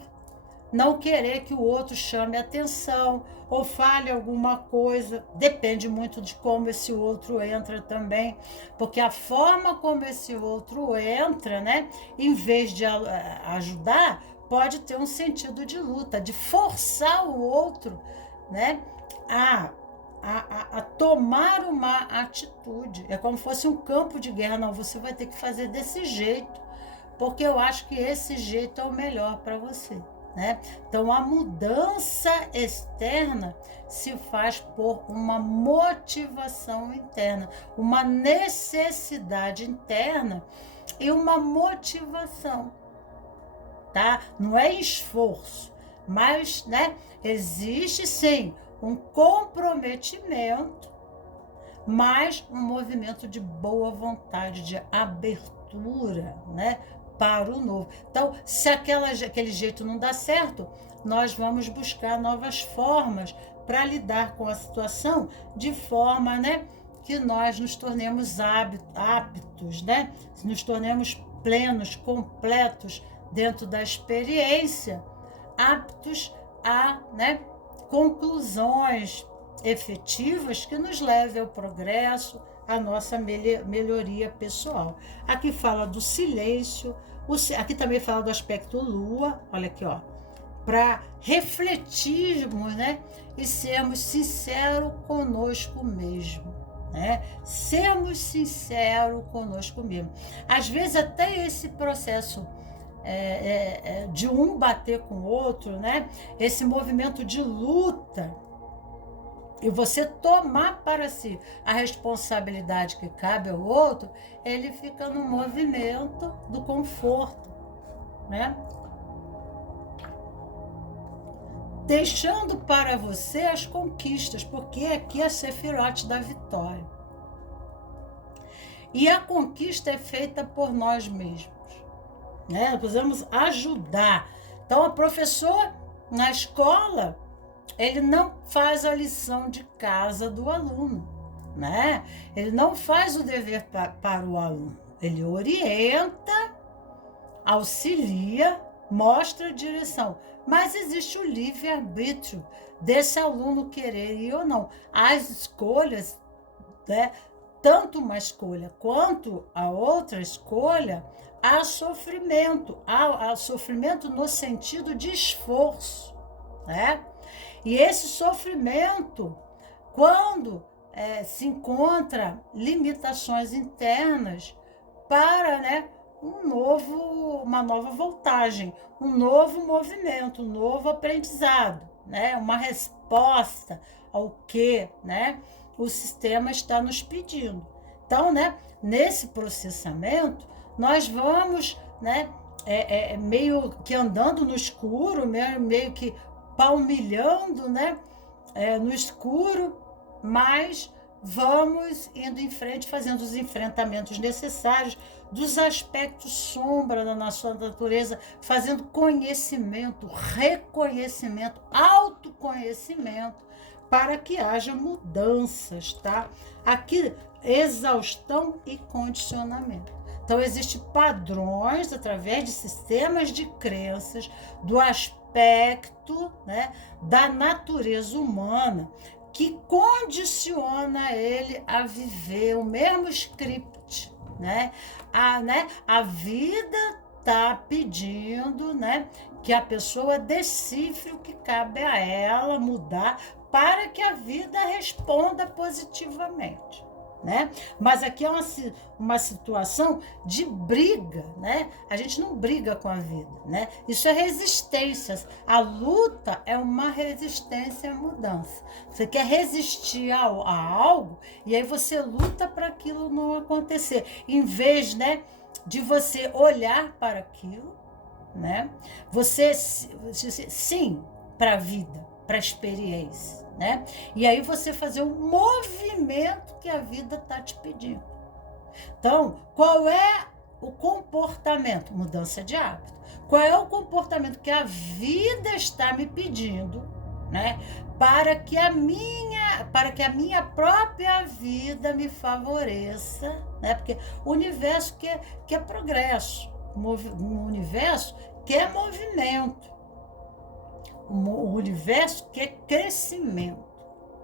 não querer que o outro chame atenção ou fale alguma coisa. Depende muito de como esse outro entra também, porque a forma como esse outro entra, né, em vez de ajudar, pode ter um sentido de luta, de forçar o outro, né, a tomar uma atitude. É como se fosse um campo de guerra. Não, você vai ter que fazer desse jeito, porque eu acho que esse jeito é o melhor para você, né? Então, a mudança externa se faz por uma motivação interna, uma necessidade interna e uma motivação, tá? Não é esforço, mas, né, existe sim um comprometimento, mas um movimento de boa vontade, de abertura, né, para o novo. Então, se aquele jeito não dá certo, nós vamos buscar novas formas para lidar com a situação, de forma, né, que nós nos tornemos aptos, né, nos tornemos plenos, completos dentro da experiência, aptos a, né, conclusões efetivas que nos levem ao progresso, à nossa melhoria pessoal. Aqui fala do silêncio, aqui também fala do aspecto lua, olha aqui, ó, para refletirmos, né, e sermos sinceros conosco mesmo, né? Sermos sinceros conosco mesmo. Às vezes até esse processo de um bater com o outro, né? Esse movimento de luta, e você tomar para si a responsabilidade que cabe ao outro, ele fica no movimento do conforto, né? Deixando para você as conquistas, porque aqui é a Sefirote da vitória. E a conquista é feita por nós mesmos, né? Nós precisamos ajudar. Então, o professor, na escola, ele não faz a lição de casa do aluno, né? Ele não faz o dever para o aluno. Ele orienta, auxilia, mostra a direção. Mas existe o livre-arbítrio desse aluno querer ir ou não. As escolhas, né? Tanto uma escolha quanto a outra escolha, há sofrimento. Há sofrimento no sentido de esforço, né? E esse sofrimento, quando se encontra limitações internas para, né, uma nova voltagem, um novo movimento, um novo aprendizado, né, uma resposta ao que, né, o sistema está nos pedindo. Então, né, nesse processamento, nós vamos, né, meio que andando no escuro, meio que palmilhando, né, no escuro, mas vamos indo em frente, fazendo os enfrentamentos necessários dos aspectos sombra da nossa natureza, fazendo conhecimento, reconhecimento, autoconhecimento, para que haja mudanças, tá? Aqui, exaustão e condicionamento. Então, existem padrões através de sistemas de crenças do aspecto, né, da natureza humana que condiciona ele a viver o mesmo script, né? A vida está pedindo, né, que a pessoa decifre o que cabe a ela mudar para que a vida responda positivamente, né? Mas aqui é uma situação de briga, né? A gente não briga com a vida, né? Isso é resistência. A luta é uma resistência à mudança. Você quer resistir a algo e aí você luta para aquilo não acontecer. Em vez, né, de você olhar para aquilo, né? Você sim para a vida, para a experiência, né? E aí você fazer o movimento que a vida está te pedindo. Então, qual é o comportamento? Mudança de hábito. Qual é o comportamento que a vida está me pedindo, né? Para que a minha própria vida me favoreça, né? Porque o universo quer progresso, o universo quer movimento. O universo quer crescimento,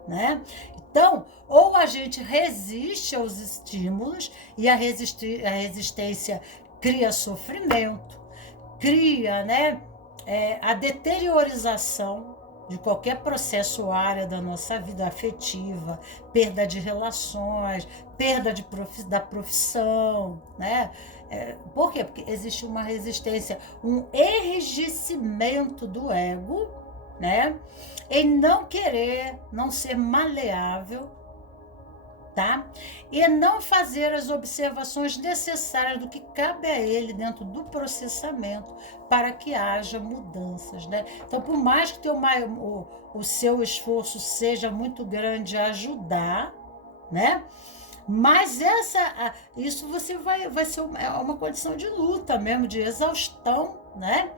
né? Então, ou a gente resiste aos estímulos e a resistência cria sofrimento, cria, né, a deteriorização de qualquer processo ou área da nossa vida afetiva, perda de relações, perda da profissão, né? Por quê? Porque existe uma resistência, um enrijecimento do ego, né? Em não querer, não ser maleável, tá? E não fazer as observações necessárias do que cabe a ele dentro do processamento para que haja mudanças, né? Então, por mais que o seu esforço seja muito grande a ajudar, né? Mas isso você vai ser uma condição de luta mesmo, de exaustão, né?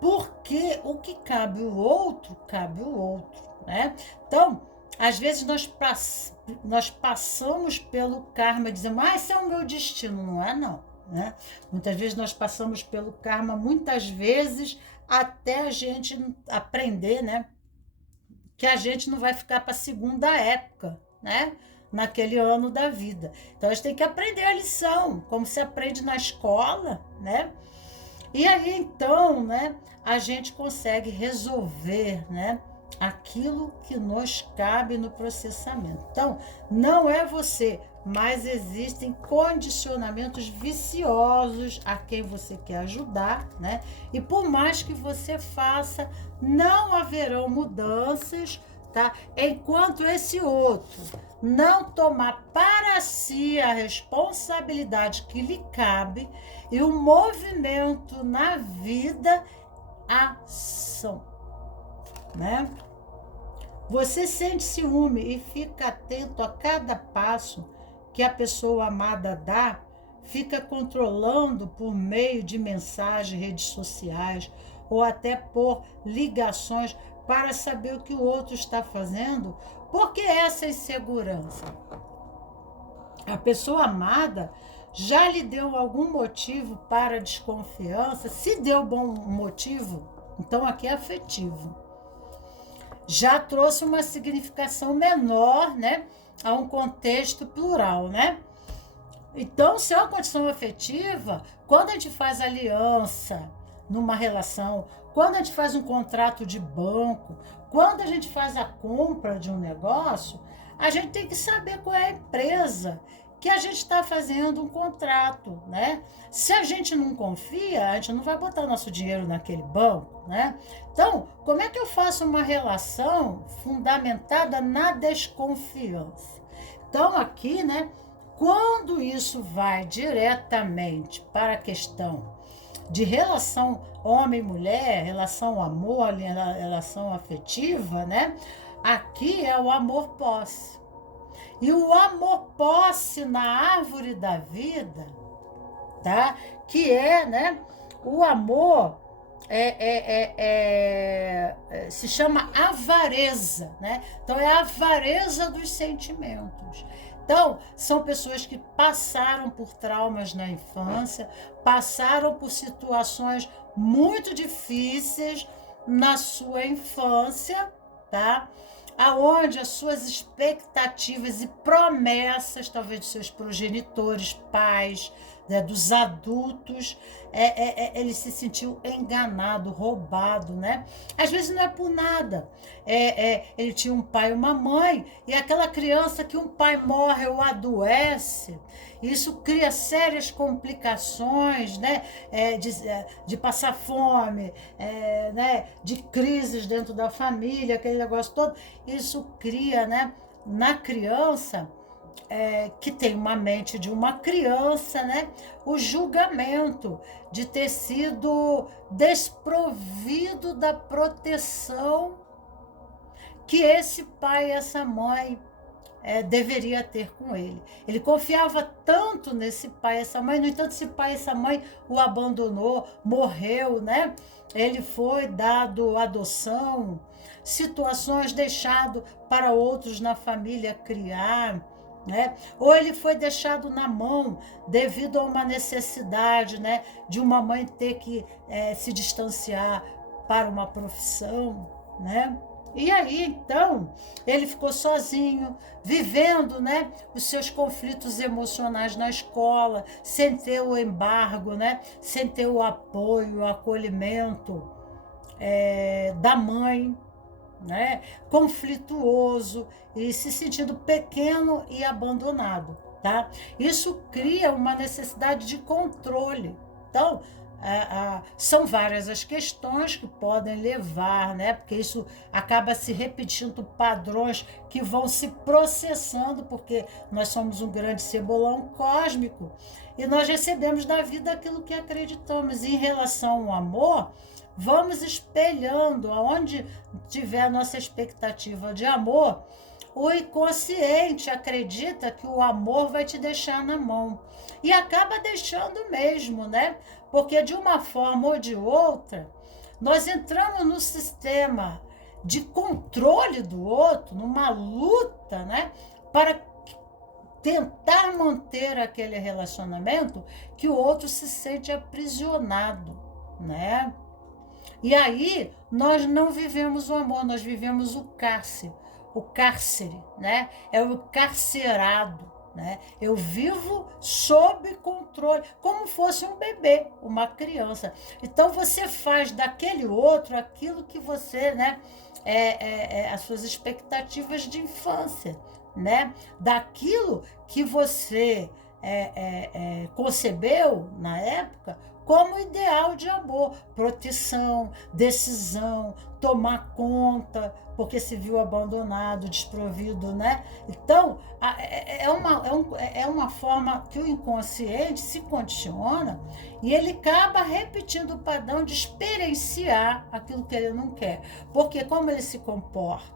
Porque o que cabe o outro, né? Então, às vezes nós passamos pelo karma e dizemos, esse é o meu destino, não é não, né? Muitas vezes nós passamos pelo karma, muitas vezes até a gente aprender, né? Que a gente não vai ficar para a segunda época, né? Naquele ano da vida. Então a gente tem que aprender a lição, como se aprende na escola, né? E aí então, né, a gente consegue resolver, né, aquilo que nos cabe no processamento. Então, não é você, mas existem condicionamentos viciosos a quem você quer ajudar, né? E por mais que você faça, não haverão mudanças, tá? Enquanto esse outro não tomar para si a responsabilidade que lhe cabe e o movimento na vida, ação, né? Você sente ciúme e fica atento a cada passo que a pessoa amada dá, fica controlando por meio de mensagens, redes sociais ou até por ligações para saber o que o outro está fazendo. Por que essa insegurança? A pessoa amada já lhe deu algum motivo para desconfiança? Se deu bom motivo, então aqui é afetivo. Já trouxe uma significação menor, né, a um contexto plural, né? Então, se é uma condição afetiva, quando a gente faz aliança numa relação, quando a gente faz um contrato de banco, quando a gente faz a compra de um negócio, a gente tem que saber qual é a empresa que a gente está fazendo um contrato, né? Se a gente não confia, a gente não vai botar nosso dinheiro naquele banco, né? Então, como é que eu faço uma relação fundamentada na desconfiança? Então, aqui, né? Quando isso vai diretamente para a questão de relação homem-mulher, relação amor, relação afetiva, né? Aqui é o amor-posse. E o amor-posse na árvore da vida, tá? Que é, né? O amor se chama avareza, né? Então é a avareza dos sentimentos. Então, são pessoas que passaram por traumas na infância, passaram por situações muito difíceis na sua infância, tá? Aonde as suas expectativas e promessas, talvez de seus progenitores, pais, né, dos adultos, ele se sentiu enganado, roubado, né? Às vezes não é por nada. Ele tinha um pai e uma mãe, e aquela criança que um pai morre ou adoece, isso cria sérias complicações, né? De passar fome, né? De crises dentro da família, aquele negócio todo. Isso cria, né? Na criança, que tem uma mente de uma criança, né? O julgamento de ter sido desprovido da proteção que esse pai e essa mãe deveria ter com ele. Ele confiava tanto nesse pai e essa mãe, no entanto, esse pai e essa mãe o abandonou, morreu, né? Ele foi dado adoção, situações deixado para outros na família criar, né? Ou ele foi deixado na mão devido a uma necessidade, né? De uma mãe ter que se distanciar para uma profissão, né? E aí, então, ele ficou sozinho, vivendo, né, os seus conflitos emocionais na escola, sem ter o embargo, né, sem ter o apoio, o acolhimento da mãe, né, conflituoso e se sentindo pequeno e abandonado, tá? Isso cria uma necessidade de controle. Então, são várias as questões que podem levar, né? Porque isso acaba se repetindo padrões que vão se processando, porque nós somos um grande cebolão cósmico e nós recebemos da vida aquilo que acreditamos. E em relação ao amor, vamos espelhando aonde tiver a nossa expectativa de amor. O inconsciente acredita que o amor vai te deixar na mão. E acaba deixando mesmo, né? Porque de uma forma ou de outra, nós entramos no sistema de controle do outro, numa luta, né? Para tentar manter aquele relacionamento que o outro se sente aprisionado, né? E aí, nós não vivemos o amor, nós vivemos o cárcere, né? É o carcerado, né? Eu vivo sob controle, como fosse um bebê, uma criança. Então, você faz daquele outro aquilo que você, né? As suas expectativas de infância, né? Daquilo que você concebeu na época como ideal de amor, proteção, decisão, tomar conta, porque se viu abandonado, desprovido, né? Então, é uma forma que o inconsciente se condiciona e ele acaba repetindo o padrão de experienciar aquilo que ele não quer. Porque como ele se comporta,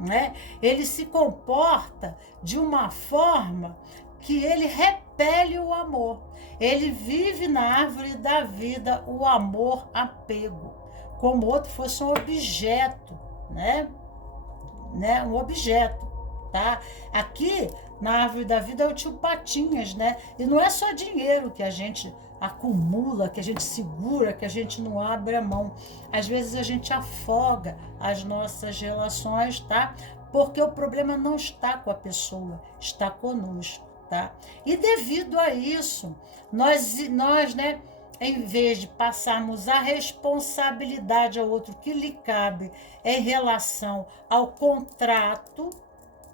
né? Ele se comporta de uma forma que ele repele o amor. Ele vive na árvore da vida o amor apego, como outro fosse um objeto, né? Um objeto, tá? Aqui na árvore da vida é o tio Patinhas, né? E não é só dinheiro que a gente acumula, que a gente segura, que a gente não abre a mão. Às vezes a gente afoga as nossas relações, tá? Porque o problema não está com a pessoa, está conosco. Tá? E devido a isso, nós, né, em vez de passarmos a responsabilidade ao outro que lhe cabe em relação ao contrato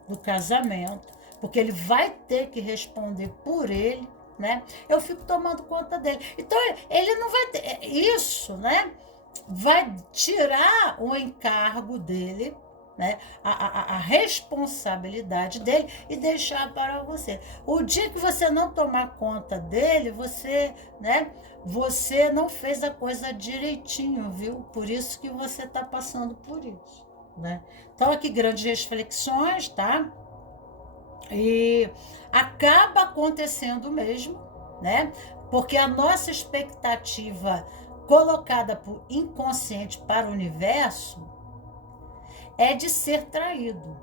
do casamento, porque ele vai ter que responder por ele, né? Eu fico tomando conta dele. Então, ele não vai ter isso, né? Vai tirar o encargo dele, né? A responsabilidade dele e deixar para você. O dia que você não tomar conta dele, você, né? Você não fez a coisa direitinho, viu? Por isso que você está passando por isso, né? Então, aqui grandes reflexões, tá? E acaba acontecendo mesmo, né? Porque a nossa expectativa colocada por inconsciente para o universo é de ser traído,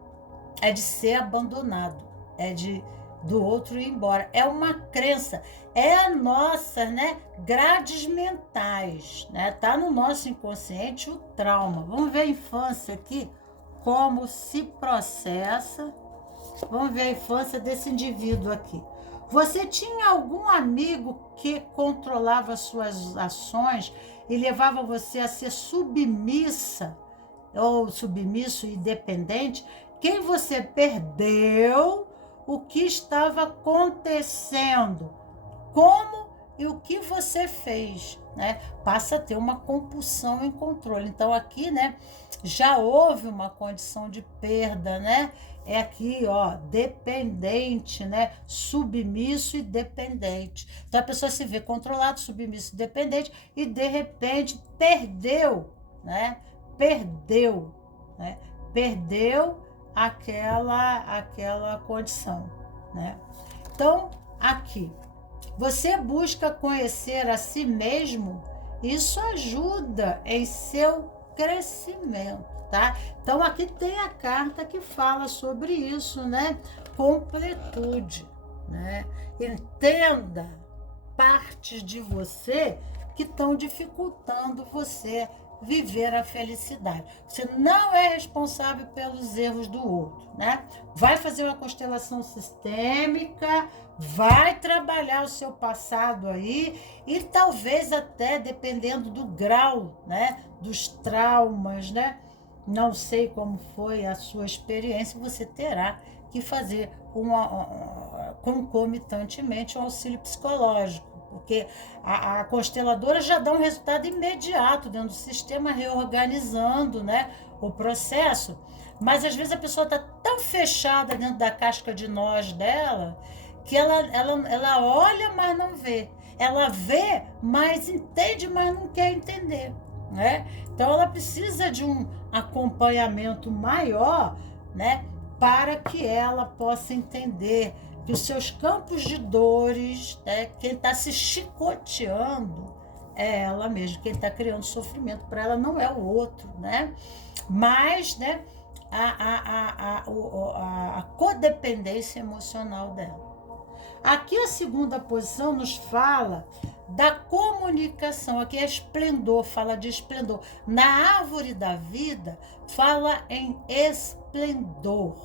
é de ser abandonado, é de do outro ir embora. É uma crença, é a nossa, né, grades mentais, né? Tá no nosso inconsciente o trauma. Vamos ver a infância aqui, como se processa. Vamos ver a infância desse indivíduo aqui. Você tinha algum amigo que controlava suas ações e levava você a ser submissa ou submisso e dependente? Quem você perdeu? O que estava acontecendo? Como e o que você fez, né? Passa a ter uma compulsão em controle. Então aqui, né, já houve uma condição de perda, né? É aqui, ó, dependente, né? Submisso e dependente. Então a pessoa se vê controlada, submisso e dependente e de repente perdeu, né? Perdeu, né? Perdeu aquela condição, né? Então, aqui você busca conhecer a si mesmo, isso ajuda em seu crescimento, tá? Então aqui tem a carta que fala sobre isso, né? Completude, né? Entenda partes de você que estão dificultando você viver a felicidade. Você não é responsável pelos erros do outro, né? Vai fazer uma constelação sistêmica, vai trabalhar o seu passado aí e talvez até, dependendo do grau, né, dos traumas, né? Não sei como foi a sua experiência, você terá que fazer concomitantemente um auxílio psicológico, porque a consteladora já dá um resultado imediato dentro do sistema, reorganizando, né, o processo, mas às vezes a pessoa está tão fechada dentro da casca de nós dela, que ela olha, mas não vê. Ela vê, mas entende, mas não quer entender, né? Então ela precisa de um acompanhamento maior, né, para que ela possa entender que os seus campos de dores, né, quem está se chicoteando é ela mesma, quem está criando sofrimento para ela não é o outro, né? Mas, né, a codependência emocional dela. Aqui a segunda posição nos fala da comunicação. Aqui é esplendor, fala de esplendor. Na árvore da vida, fala em esplendor,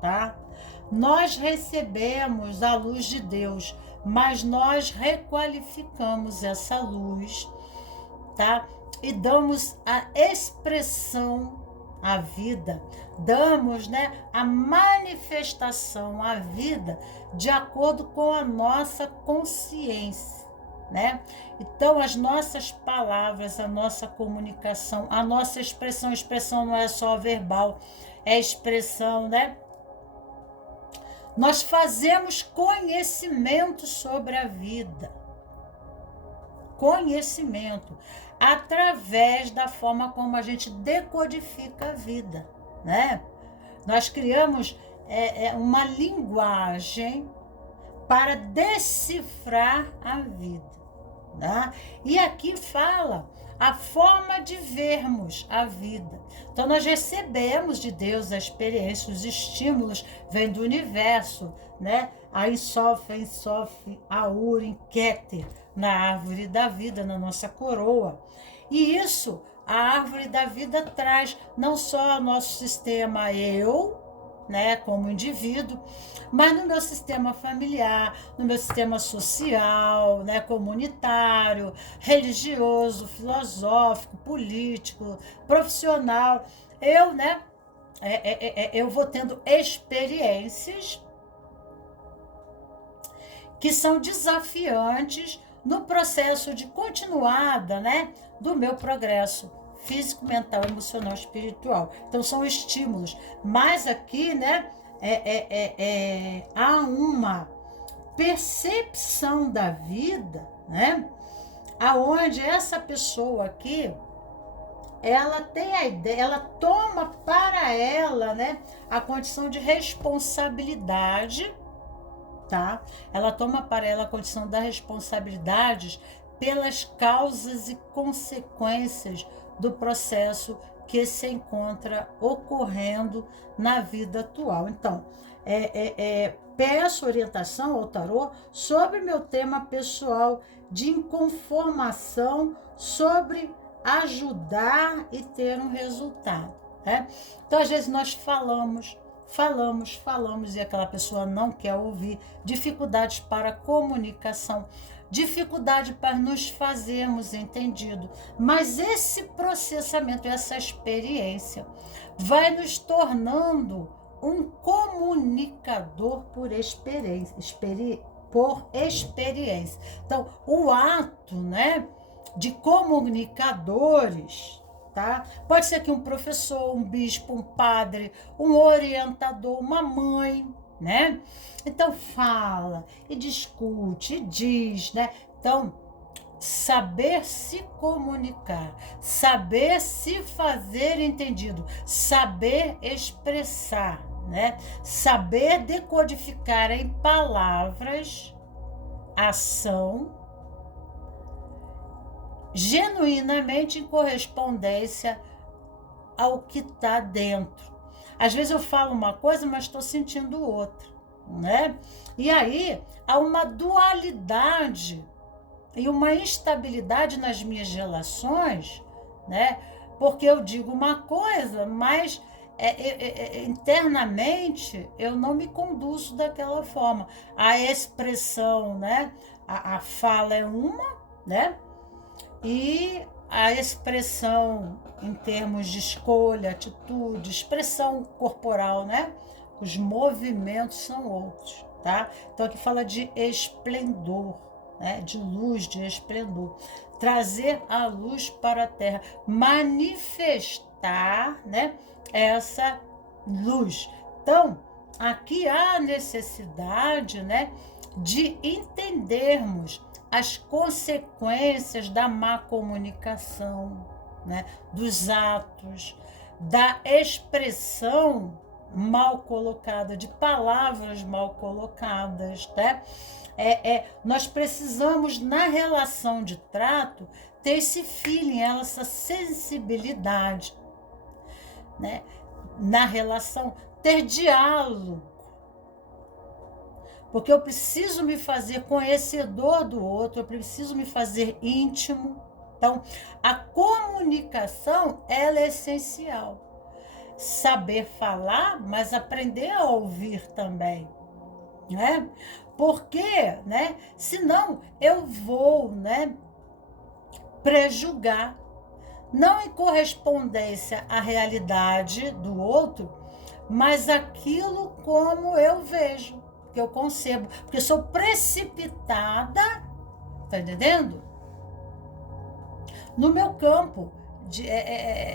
tá? Nós recebemos a luz de Deus, mas nós requalificamos essa luz, tá? E damos a expressão à vida, damos, né, a manifestação à vida de acordo com a nossa consciência, né? Então as nossas palavras, a nossa comunicação, a nossa expressão, expressão não é só verbal, é expressão, né? Nós fazemos conhecimento sobre a vida. Conhecimento através da forma como a gente decodifica a vida, né? Nós criamos uma linguagem para decifrar a vida, né? E aqui fala a forma de vermos a vida. Então nós recebemos de Deus a experiência, os estímulos vêm do universo, né? A Ensof, a Urim, Keter, na árvore da vida, na nossa coroa. E isso, a árvore da vida traz não só o nosso sistema eu, né, como indivíduo, mas no meu sistema familiar, no meu sistema social, né, comunitário, religioso, filosófico, político, profissional. Eu, né, eu vou tendo experiências que são desafiantes no processo de continuada, né, do meu progresso físico, mental, emocional, espiritual. Então são estímulos. Mas aqui, né, há uma percepção da vida, né, aonde essa pessoa aqui, ela tem a ideia, ela toma para ela, né, a condição de responsabilidade, tá? Ela toma para ela a condição da responsabilidade pelas causas e consequências do processo que se encontra ocorrendo na vida atual. Então, peço orientação ao tarô sobre meu tema pessoal de inconformação sobre ajudar e ter um resultado, né? Então, às vezes nós falamos falamos e aquela pessoa não quer ouvir, dificuldades para comunicação, dificuldade para nos fazermos entendido. Mas esse processamento, essa experiência, vai nos tornando um comunicador por experiência. Então, o ato, né, de comunicadores, tá? Pode ser que um professor, um bispo, um padre, um orientador, uma mãe, né? Então fala e discute, e diz, né? Então, saber se comunicar, saber se fazer entendido, saber expressar, né? Saber decodificar em palavras ação genuinamente em correspondência ao que está dentro. Às vezes eu falo uma coisa, mas estou sentindo outra, né? E aí há uma dualidade e uma instabilidade nas minhas relações, né? Porque eu digo uma coisa, mas internamente eu não me conduzo daquela forma. A expressão, né? A fala é uma, né? E a expressão em termos de escolha, atitude, expressão corporal, né? Os movimentos são outros, tá? Então aqui fala de esplendor, né? De luz, de esplendor. Trazer a luz para a terra, manifestar, né? Essa luz. Então, aqui há necessidade, né? De entendermos as consequências da má comunicação, né? Dos atos, da expressão mal colocada, de palavras mal colocadas, né? Nós precisamos, na relação de trato, ter esse feeling, essa sensibilidade, né? Na relação, ter diálogo, porque eu preciso me fazer conhecedor do outro, eu preciso me fazer íntimo. Então, a comunicação, ela é essencial. Saber falar, mas aprender a ouvir também, né? Porque, né? Senão eu vou, né? Prejugar, não em correspondência à realidade do outro, mas aquilo como eu vejo, que eu concebo, porque sou precipitada, tá entendendo? No meu campo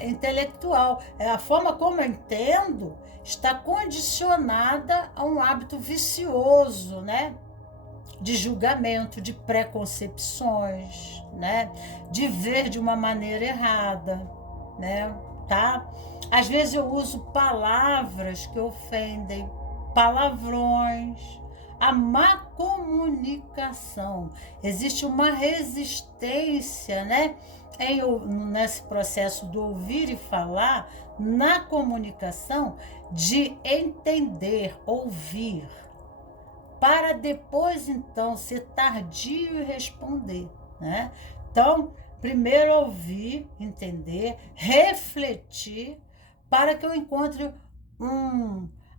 intelectual. A forma como eu entendo está condicionada a um hábito vicioso, né? De julgamento, de preconcepções, né? De ver de uma maneira errada, né? Tá? Às vezes eu uso palavras que ofendem, palavrões, a má comunicação. Existe uma resistência, né? Nesse processo do ouvir e falar, na comunicação, de entender, ouvir, para depois, então, ser tardio e responder, né? Então, primeiro ouvir, entender, refletir, para que eu encontre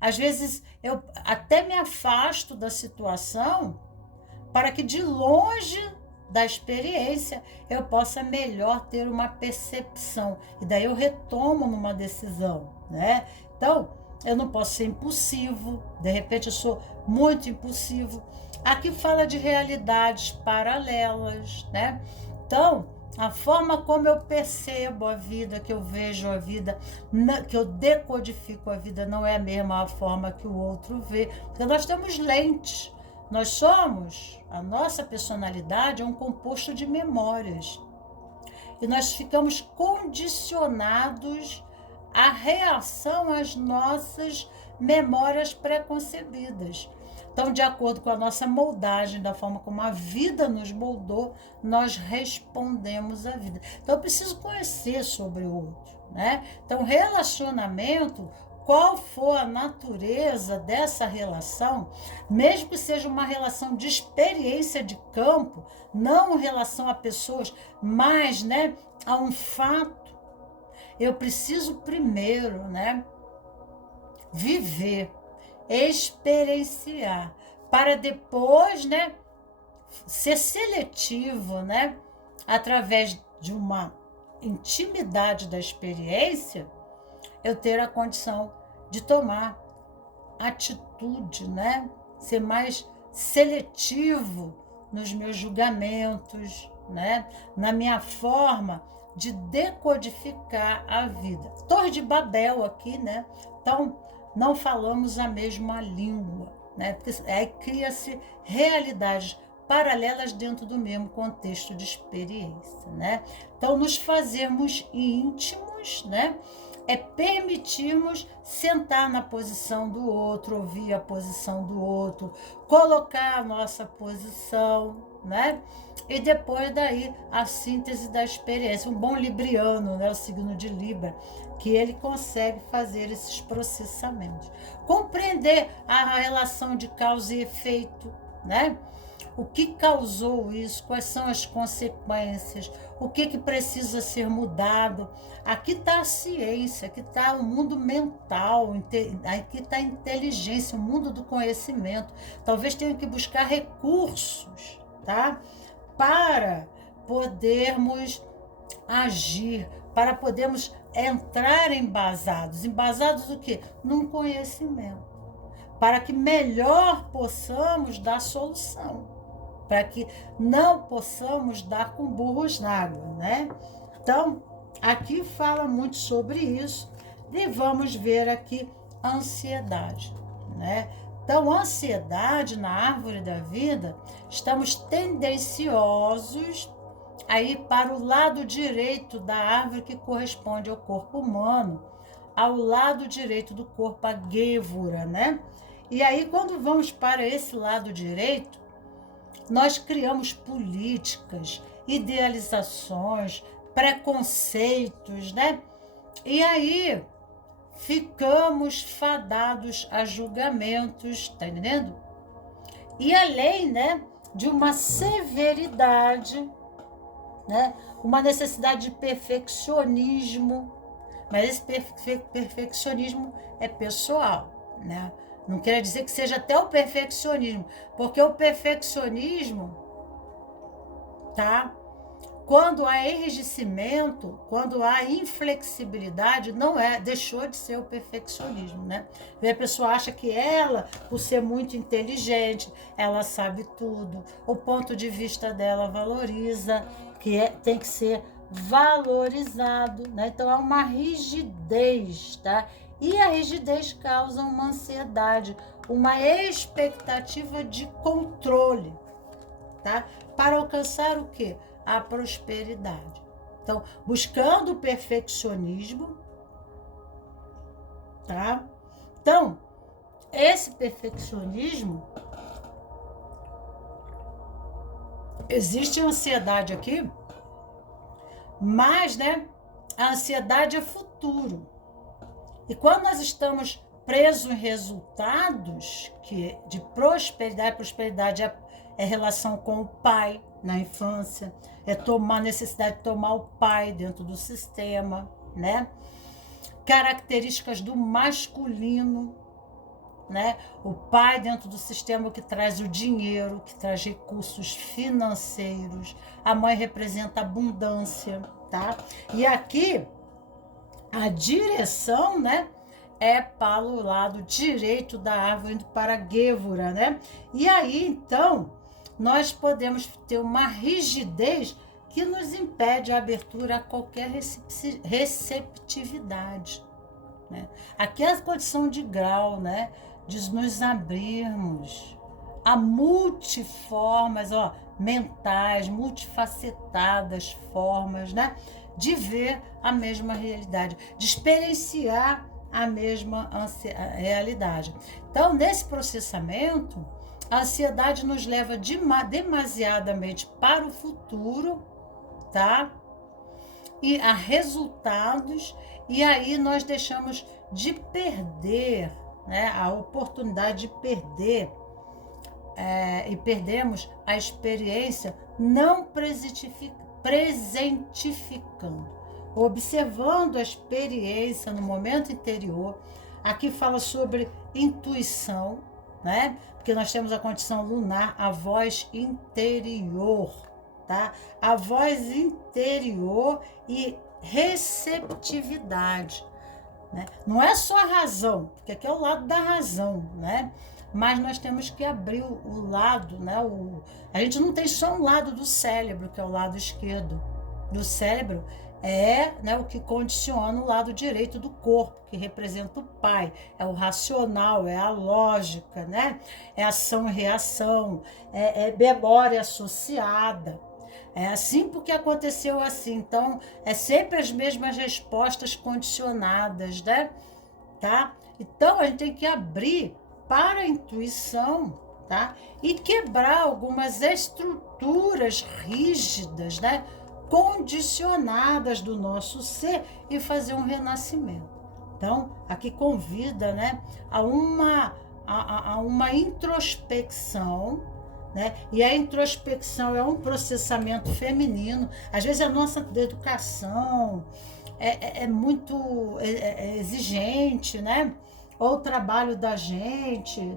Às vezes, eu até me afasto da situação, para que de longe da experiência eu possa melhor ter uma percepção. E daí eu retomo numa decisão, né? Então, eu não posso ser impulsivo, de repente eu sou muito impulsivo. Aqui fala de realidades paralelas, né? Então, a forma como eu percebo a vida, que eu vejo a vida, que eu decodifico a vida, não é a mesma forma que o outro vê. Porque nós temos lentes. A nossa personalidade é um composto de memórias. E nós ficamos condicionados à reação às nossas memórias preconcebidas. Então, de acordo com a nossa moldagem, da forma como a vida nos moldou, nós respondemos à vida. Então, eu preciso conhecer sobre o outro, né? Então, relacionamento, qual for a natureza dessa relação, mesmo que seja uma relação de experiência de campo, não em relação a pessoas, mas, né, a um fato, eu preciso primeiro, né, viver, experienciar, para depois, né, ser seletivo, né, através de uma intimidade da experiência, eu ter a condição de tomar atitude, né, ser mais seletivo nos meus julgamentos, né, na minha forma de decodificar a vida. Torre de Babel aqui, né? Então, não falamos a mesma língua, né? Porque aí cria-se realidades paralelas dentro do mesmo contexto de experiência, né? Então, nos fazermos íntimos, né? É permitirmos sentar na posição do outro, ouvir a posição do outro, colocar a nossa posição, né? E depois daí a síntese da experiência. Um bom libriano, né? O signo de Libra, que ele consegue fazer esses processamentos. Compreender a relação de causa e efeito, né? O que causou isso? Quais são as consequências? O que precisa ser mudado? Aqui está a ciência, aqui está o mundo mental, aqui está a inteligência, o mundo do conhecimento. Talvez tenha que buscar recursos, tá? Para podermos agir, para podermos entrar embasados. Embasados do quê? Num conhecimento. Para que melhor possamos dar solução. Para que não possamos dar com burros na água, né? Então, aqui fala muito sobre isso. E vamos ver aqui a ansiedade, né? Então, ansiedade na árvore da vida, estamos tendenciosos a ir para o lado direito da árvore que corresponde ao corpo humano, ao lado direito do corpo, a Gévora, né? E aí, quando vamos para esse lado direito, nós criamos políticas, idealizações, preconceitos, né? E aí ficamos fadados a julgamentos, tá entendendo? E além, né, de uma severidade, né, uma necessidade de perfeccionismo, mas esse perfeccionismo é pessoal, né? Não quer dizer que seja até o perfeccionismo, porque o perfeccionismo, tá? Quando há enrijecimento, quando há inflexibilidade, deixou de ser o perfeccionismo, né? E a pessoa acha que ela, por ser muito inteligente, ela sabe tudo, o ponto de vista dela valoriza, tem que ser valorizado, né? Então há uma rigidez, tá? E a rigidez causa uma ansiedade, uma expectativa de controle, tá? Para alcançar o quê? A prosperidade. Então, buscando o perfeccionismo, tá? Então, esse perfeccionismo, existe ansiedade aqui, mas, né, a ansiedade é futuro. E quando nós estamos presos em resultados de prosperidade é relação com o pai na infância, é tomar a necessidade de tomar o pai dentro do sistema, né? Características do masculino, né? O pai dentro do sistema que traz o dinheiro, que traz recursos financeiros. A mãe representa abundância, tá? E aqui a direção, né, é para o lado direito da árvore, indo para a Gévora, né? E aí, então, nós podemos ter uma rigidez que nos impede a abertura a qualquer receptividade, né? Aqui é a condição de grau, né, de nos abrirmos a multiformas, mentais, multifacetadas formas, né, de ver a mesma realidade, de experienciar a mesma realidade. Então, nesse processamento, a ansiedade nos leva demasiadamente para o futuro, tá? E a resultados, e aí nós deixamos de perder, né, a oportunidade de perder, e perdemos a experiência não presentificando, observando a experiência no momento interior, Aqui fala sobre intuição, né? Porque nós temos a condição lunar, a voz interior, tá? A voz interior e receptividade, né? Não é só a razão, porque aqui é o lado da razão, né? Mas nós temos que abrir o lado, né? A gente não tem só um lado do cérebro, que é o lado esquerdo do cérebro, né, o que condiciona o lado direito do corpo, que representa o pai, é o racional, é a lógica, né? É ação e reação, é memória associada. É assim porque aconteceu assim. Então, é sempre as mesmas respostas condicionadas, né? Tá? Então, a gente tem que abrir para a intuição, tá? E quebrar algumas estruturas rígidas, né? Condicionadas do nosso ser e fazer um renascimento. Então, aqui convida, né, a uma introspecção, né? E a introspecção é um processamento feminino. Às vezes a nossa educação é muito exigente, né? Ou o trabalho da gente,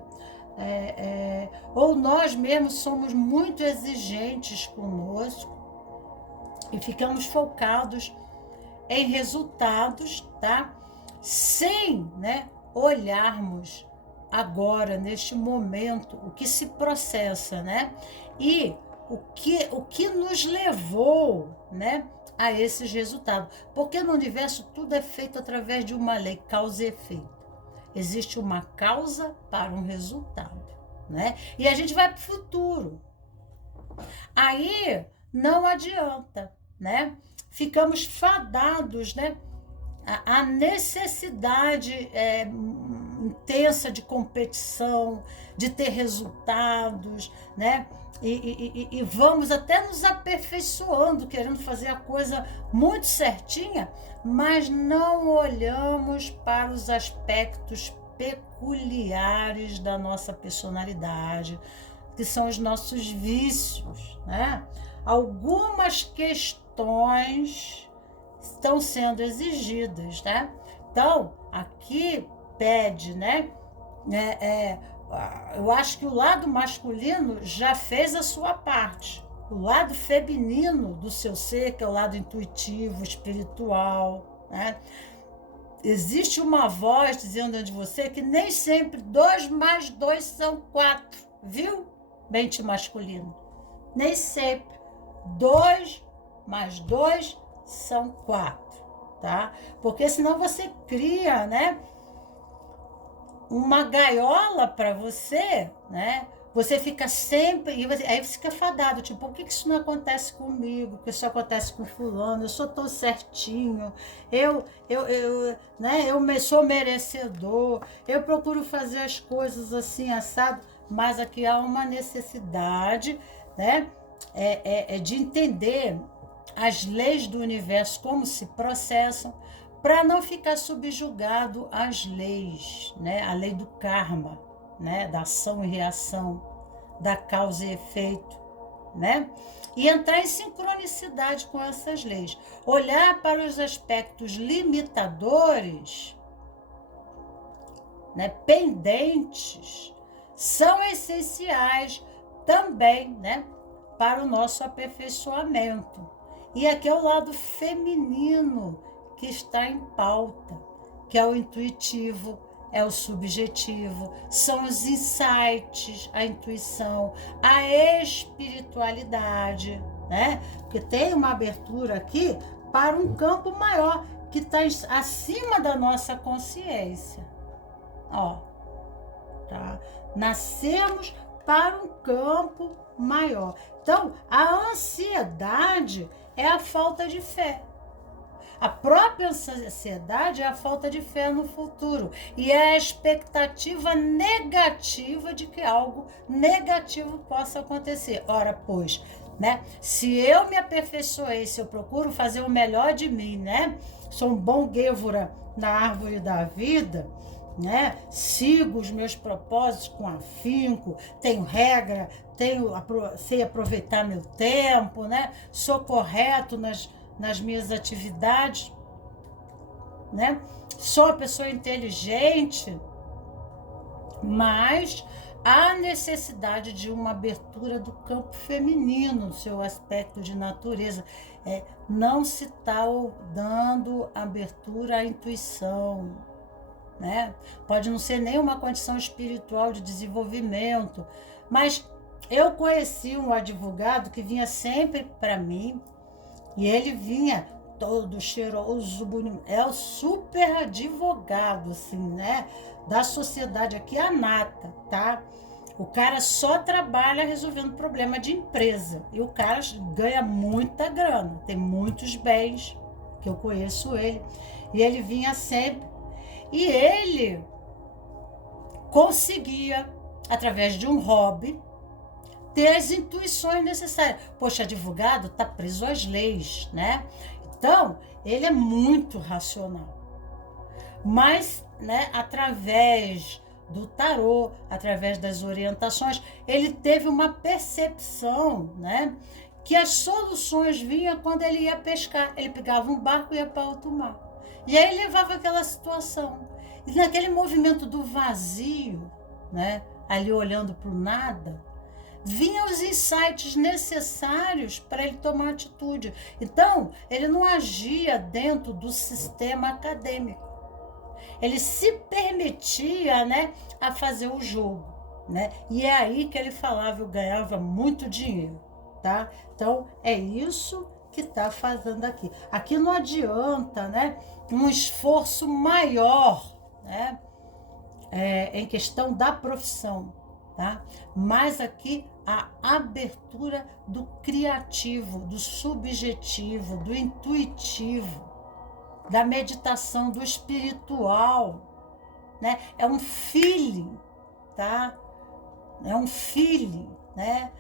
ou nós mesmos somos muito exigentes conosco e ficamos focados em resultados, tá? Sem, né, olharmos agora, neste momento, o que se processa, né? E o que nos levou, né, a esses resultados. Porque no universo tudo é feito através de uma lei, causa e efeito. Existe uma causa para um resultado, né? E a gente vai para o futuro. Aí não adianta, né? Ficamos fadados, né? A necessidade intensa de competição, de ter resultados, né? E vamos até nos aperfeiçoando, querendo fazer a coisa muito certinha, mas não olhamos para os aspectos peculiares da nossa personalidade, que são os nossos vícios, né? Algumas questões estão sendo exigidas, né? Então, aqui pede, né? Eu acho que o lado masculino já fez a sua parte. O lado feminino do seu ser, que é o lado intuitivo, espiritual, né? Existe uma voz dizendo dentro de você que nem sempre 2 mais 2 são 4, viu? Mente masculino. Nem sempre 2 mais 2 são 4, tá? Porque senão você cria, né, uma gaiola para você, né? Você fica sempre, aí você fica fadado, tipo, por que isso não acontece comigo? Porque isso acontece com fulano, eu sou tão certinho, né, eu sou merecedor, eu procuro fazer as coisas assim, assado, mas aqui há uma necessidade, né, de entender as leis do universo, como se processam, para não ficar subjugado às leis, né? A lei do karma, né? Da ação e reação, da causa e efeito, né? E entrar em sincronicidade com essas leis. Olhar para os aspectos limitadores, né? Pendentes, são essenciais também, né? Para o nosso aperfeiçoamento. E aqui é o lado feminino que está em pauta, que é o intuitivo, é o subjetivo, são os insights, a intuição, a espiritualidade, né? Porque tem uma abertura aqui para um campo maior, que está acima da nossa consciência. Ó, tá? Nascemos para um campo maior. Então, a ansiedade é a falta de fé. A própria ansiedade é a falta de fé no futuro e é a expectativa negativa de que algo negativo possa acontecer. Ora, pois, né? Se eu me aperfeiçoei, se eu procuro fazer o melhor de mim, né? Sou um bom Gévora na árvore da vida, né? Sigo os meus propósitos com afinco, tenho regra, sei aproveitar meu tempo, né? Sou correto nas minhas atividades. né? Sou uma pessoa inteligente, mas há necessidade de uma abertura do campo feminino, seu aspecto de natureza. Não se está dando abertura à intuição, né? Pode não ser nenhuma condição espiritual de desenvolvimento, mas eu conheci um advogado que vinha sempre para mim, e ele vinha todo cheiroso, bonito, é o super advogado, assim, né? Da sociedade aqui, a nata, tá? O cara só trabalha resolvendo problema de empresa, e o cara ganha muita grana, tem muitos bens, que eu conheço ele, e ele vinha sempre, e ele conseguia, através de um hobby, ter as intuições necessárias. Poxa, advogado está preso às leis, né? Então, ele é muito racional. Mas, né, através do tarô, através das orientações, ele teve uma percepção, né, que as soluções vinham quando ele ia pescar. Ele pegava um barco e ia para alto mar. E aí levava aquela situação. E naquele movimento do vazio, né, ali olhando para o nada, vinham os insights necessários para ele tomar atitude. Então, ele não agia dentro do sistema acadêmico. Ele se permitia, né, a fazer o jogo, né? E é aí que ele falava, eu ganhava muito dinheiro, tá? Então, é isso que está fazendo aqui. Aqui não adianta, né, um esforço maior, né, em questão da profissão, tá? Mas aqui a abertura do criativo, do subjetivo, do intuitivo, da meditação, do espiritual, né? É um feeling, tá? É um feeling, né?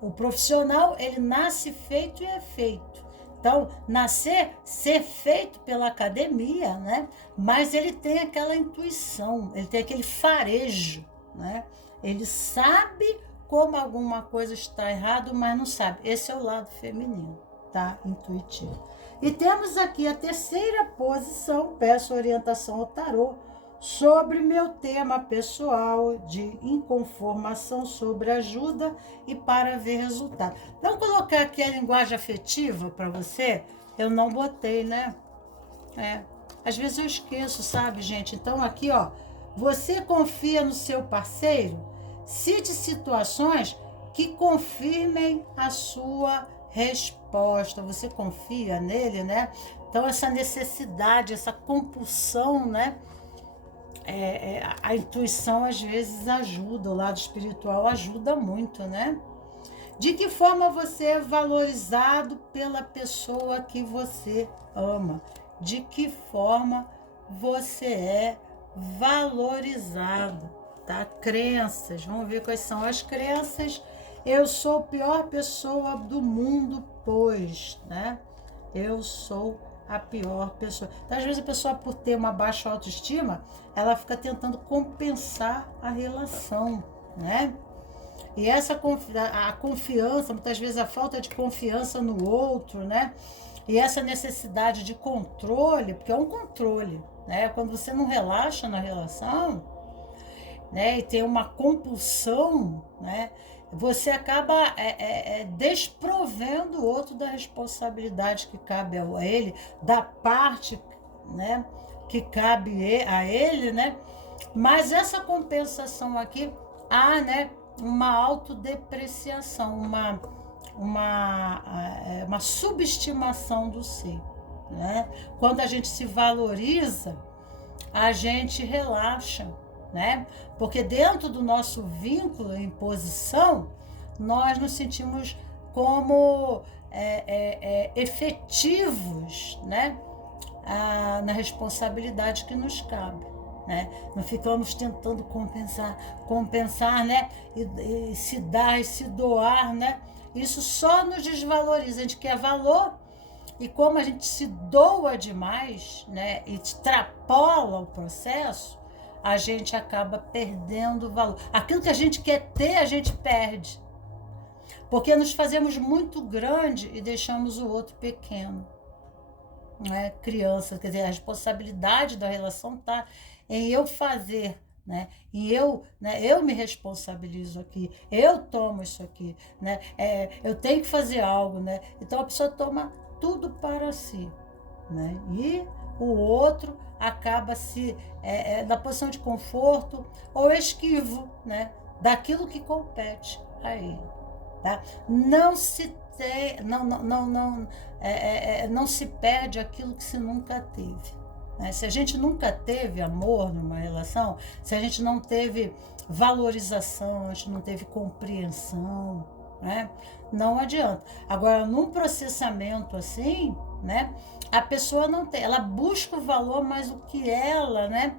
O profissional, ele nasce feito e é feito. Então, ser feito pela academia, né? Mas ele tem aquela intuição, ele tem aquele farejo, né? Ele sabe como alguma coisa está errado, mas não sabe. Esse é o lado feminino, tá? Intuitivo. E temos aqui a terceira posição, peço orientação ao tarô, sobre meu tema pessoal de inconformação sobre ajuda e para ver resultado. Vamos colocar aqui a linguagem afetiva para você? Eu não botei, né? Às vezes eu esqueço, sabe, gente? Então aqui, ó, você confia no seu parceiro? Cite situações que confirmem a sua resposta. Você confia nele, né? Então essa necessidade, essa compulsão, né? A intuição às vezes ajuda, o lado espiritual ajuda muito, né? De que forma você é valorizado pela pessoa que você ama? De que forma você é valorizado, tá? Crenças, vamos ver quais são as crenças. Eu sou a pior pessoa do mundo, pois, né? Eu sou a pior pessoa. Então, às vezes a pessoa, por ter uma baixa autoestima, ela fica tentando compensar a relação, né? E essa a confiança, muitas vezes a falta de confiança no outro, né? E essa necessidade de controle, porque é um controle, né? Quando você não relaxa na relação, né? E tem uma compulsão, né? Você acaba desprovendo o outro da responsabilidade que cabe a ele, da parte, né, que cabe a ele, né? Mas essa compensação aqui há, né, uma autodepreciação, uma subestimação do ser, né? Quando a gente se valoriza, a gente relaxa, né? Porque dentro do nosso vínculo em posição, nós nos sentimos como efetivos, né? Na responsabilidade que nos cabe, né? Não ficamos tentando compensar, né? E se dar e se doar, né? Isso só nos desvaloriza. A gente quer valor, e como a gente se doa demais, né? E extrapola o processo, a gente acaba perdendo valor. Aquilo que a gente quer ter, a gente perde. Porque nos fazemos muito grande e deixamos o outro pequeno. né, criança, quer dizer, a responsabilidade da relação está em eu fazer, né? E eu, né, eu me responsabilizo aqui, eu tomo isso aqui, né? Eu tenho que fazer algo, né? Então a pessoa toma tudo para si, né? E o outro acaba se na posição de conforto ou esquivo, né? Daquilo que compete a ele, tá? Não se tem, não se perde aquilo que se nunca teve. Né? Se a gente nunca teve amor numa relação, se a gente não teve valorização, a gente não teve compreensão, né? Não adianta. Agora, num processamento assim, né? A pessoa não tem, ela busca o valor, mas o que ela, né?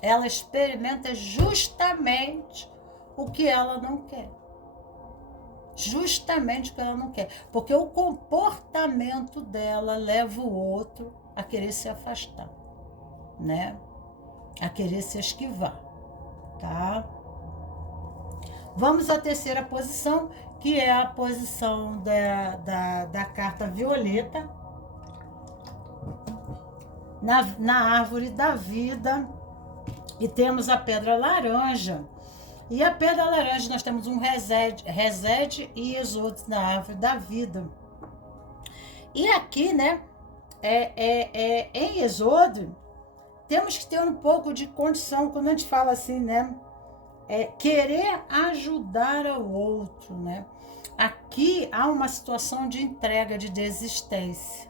Ela experimenta justamente o que ela não quer. Justamente o que ela não quer. Porque o comportamento dela leva o outro a querer se afastar, né? A querer se esquivar, tá? Vamos à terceira posição, que é a posição da carta violeta na árvore da vida. E temos a pedra laranja. E a pedra laranja, nós temos um reset e exodo na árvore da vida. E aqui, né, em exodo, temos que ter um pouco de condição, quando a gente fala assim, né, querer ajudar ao outro, né. Aqui há uma situação de entrega, de desistência,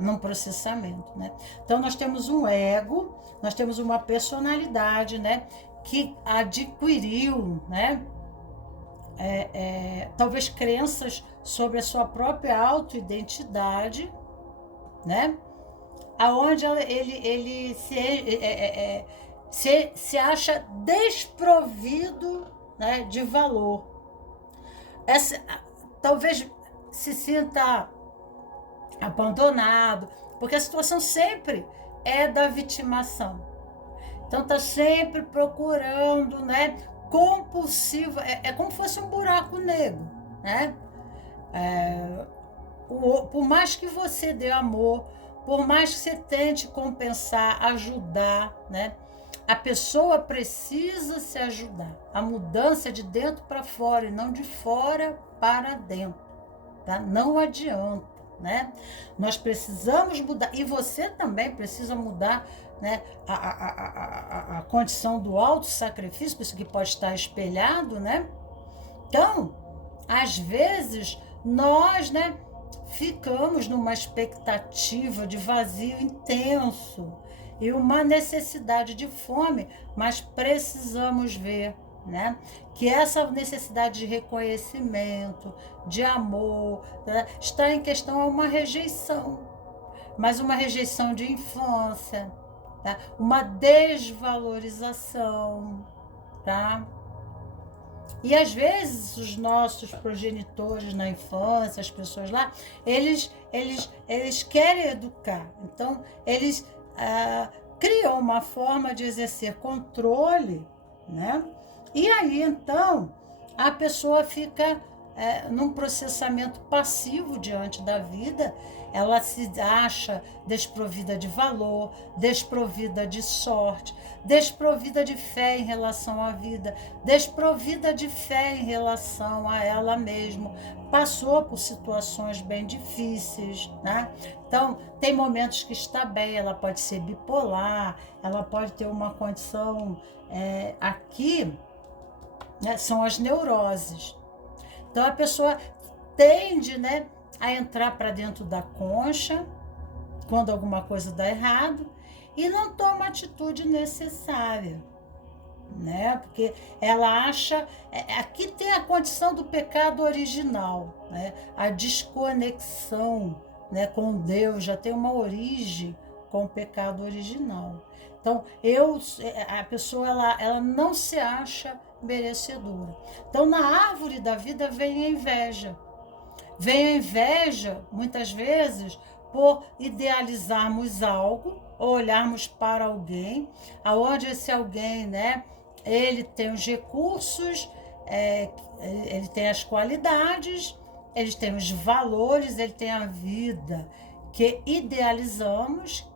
num processamento, né. Então, nós temos um ego, nós temos uma personalidade, né, que adquiriu, né, talvez crenças sobre a sua própria autoidentidade, né, aonde ele se acha desprovido, né, de valor. Talvez se sinta abandonado, porque a situação sempre é da vitimação. Então está sempre procurando, né? Compulsivo, como se fosse um buraco negro, né? Por mais que você dê amor, por mais que você tente compensar, ajudar, né? A pessoa precisa se ajudar. A mudança é de dentro para fora e não de fora para dentro, tá? Não adianta, né? Nós precisamos mudar, e você também precisa mudar, né, a condição do auto-sacrifício, isso que pode estar espelhado, né? Então, às vezes, nós, né, ficamos numa expectativa de vazio intenso e uma necessidade de fome, mas precisamos ver, né, que essa necessidade de reconhecimento, de amor, né, está em questão a uma rejeição, mas uma rejeição de infância, tá? Uma desvalorização, tá? E às vezes os nossos progenitores na infância, as pessoas lá, eles querem educar. Então, eles criam uma forma de exercer controle, né? E aí, então, a pessoa fica num processamento passivo diante da vida. Ela se acha desprovida de valor, desprovida de sorte, desprovida de fé em relação à vida, desprovida de fé em relação a ela mesma, passou por situações bem difíceis, né? Então, tem momentos que está bem, ela pode ser bipolar, ela pode ter uma condição aqui, né, são as neuroses. Então, a pessoa tende, né, a entrar para dentro da concha quando alguma coisa dá errado e não toma a atitude necessária, né? Porque ela acha, aqui tem a condição do pecado original, né? A desconexão, né, com Deus já tem uma origem com o pecado original. Então, a pessoa ela não se acha merecedora. Então, na árvore da vida vem a inveja. Vem a inveja, muitas vezes, por idealizarmos algo, ou olharmos para alguém, aonde esse alguém, né, ele tem os recursos, ele tem as qualidades, ele tem os valores, ele tem a vida que idealizamos,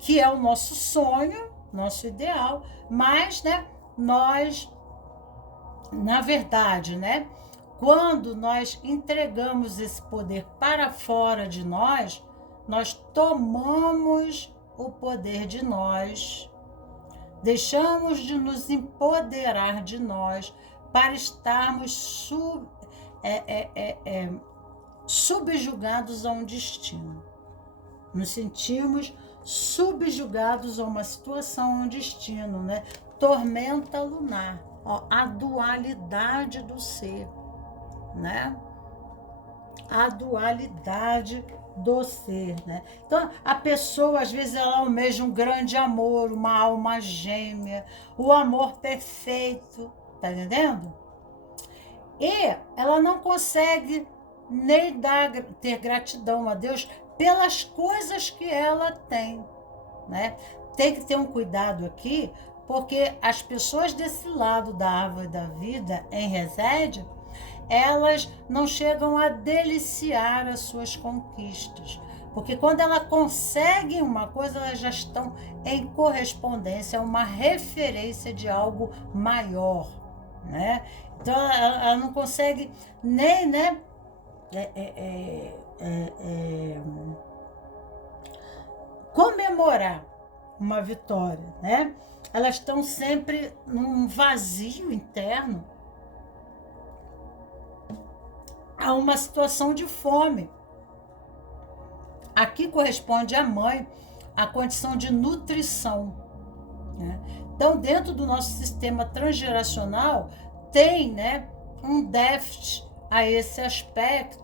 que é o nosso sonho, nosso ideal, mas, né, nós, na verdade, né, quando nós entregamos esse poder para fora de nós, nós tomamos o poder de nós, deixamos de nos empoderar de nós para estarmos subjugados a um destino. Nos sentimos subjugados a uma situação, a um destino, né? Tormenta lunar, ó, a dualidade do ser, né? A dualidade do ser, né? Então, a pessoa, às vezes, ela almeja um grande amor, uma alma gêmea, o amor perfeito, tá entendendo? E ela não consegue nem ter gratidão a Deus pelas coisas que ela tem, né? Tem que ter um cuidado aqui, porque as pessoas desse lado da árvore da vida, em Resende, elas não chegam a deliciar as suas conquistas. Porque quando ela consegue uma coisa, elas já estão em correspondência, uma referência de algo maior, né? Então, ela não consegue nem, né, comemorar uma vitória, né? Elas estão sempre num vazio interno, a uma situação de fome. Aqui corresponde à mãe a condição de nutrição, né? Então, dentro do nosso sistema transgeracional, tem, né, um déficit a esse aspecto,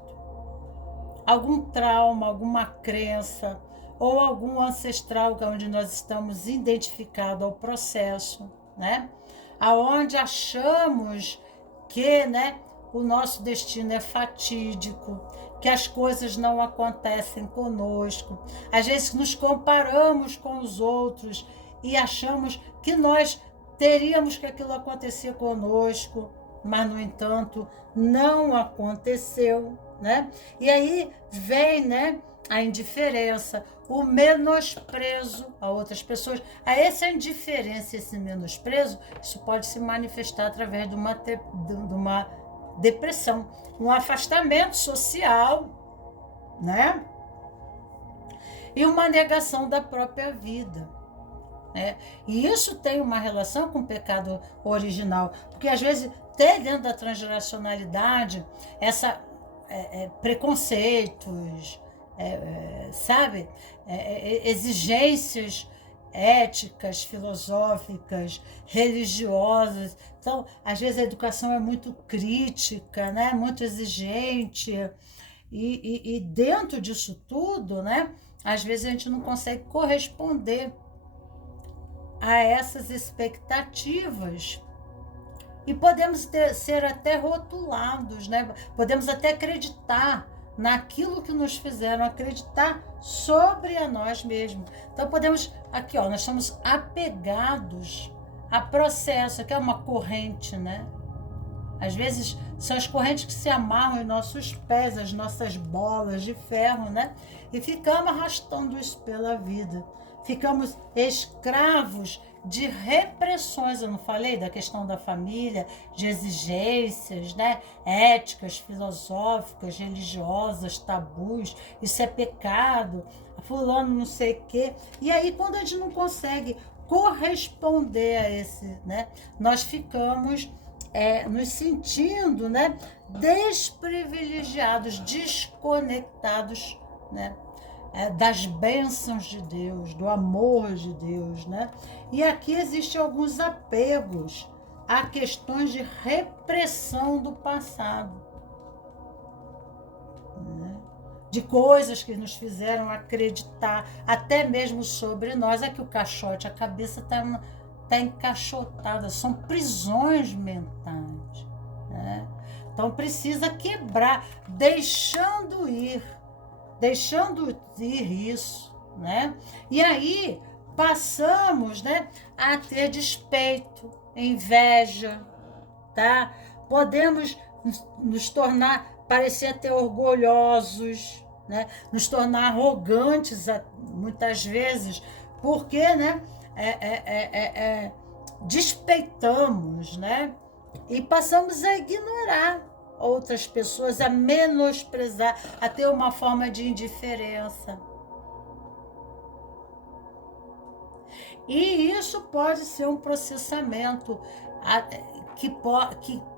algum trauma, alguma crença, ou algum ancestral onde nós estamos identificados ao processo, né? Aonde achamos que, né, o nosso destino é fatídico, que as coisas não acontecem conosco. Às vezes nos comparamos com os outros e achamos que nós teríamos que aquilo acontecer conosco, mas, no entanto, não aconteceu, né? E aí vem, né, a indiferença, o menosprezo a outras pessoas. A essa indiferença, esse menosprezo, isso pode se manifestar através de uma depressão, um afastamento social, né? E uma negação da própria vida, né? E isso tem uma relação com o pecado original, porque às vezes tem dentro da transgeracionalidade essa preconceitos, sabe? Exigências éticas, filosóficas, religiosas. Então, às vezes a educação é muito crítica, né? Muito exigente. E dentro disso tudo, né? Às vezes a gente não consegue corresponder a essas expectativas. E podemos ser até rotulados, né? Podemos até acreditar naquilo que nos fizeram, acreditar sobre a nós mesmos. Então podemos, aqui ó, nós estamos apegados a processo, que é uma corrente, né? Às vezes são as correntes que se amarram em nossos pés, as nossas bolas de ferro, né? E ficamos arrastando isso pela vida. Ficamos escravos de repressões. Eu não falei da questão da família, de exigências, né? Éticas, filosóficas, religiosas, tabus. Isso é pecado, fulano não sei o quê. E aí, quando a gente não consegue corresponder a esse, né? Nós ficamos nos sentindo, né, desprivilegiados, desconectados, né, das bênçãos de Deus, do amor de Deus, né? E aqui existem alguns apegos a questões de repressão do passado, né? De coisas que nos fizeram acreditar, até mesmo sobre nós. É que o caixote, a cabeça está encaixotada, são prisões mentais, né? Então precisa quebrar, deixando ir isso, né? E aí passamos, né, a ter despeito, inveja, tá? Podemos nos tornar, parecer até orgulhosos, né? Nos tornar arrogantes muitas vezes, porque, né? Despeitamos, né? E passamos a ignorar outras pessoas, a menosprezar, a ter uma forma de indiferença. E isso pode ser um processamento que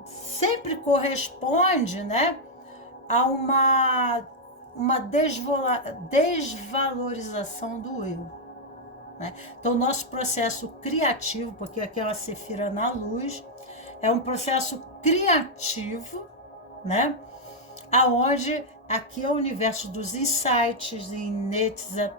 sempre corresponde, né, a uma desvalorização do eu. Né? Então, o nosso processo criativo, porque aquela Sefira na luz, é um processo criativo, né? Aonde aqui é o universo dos insights, em Netza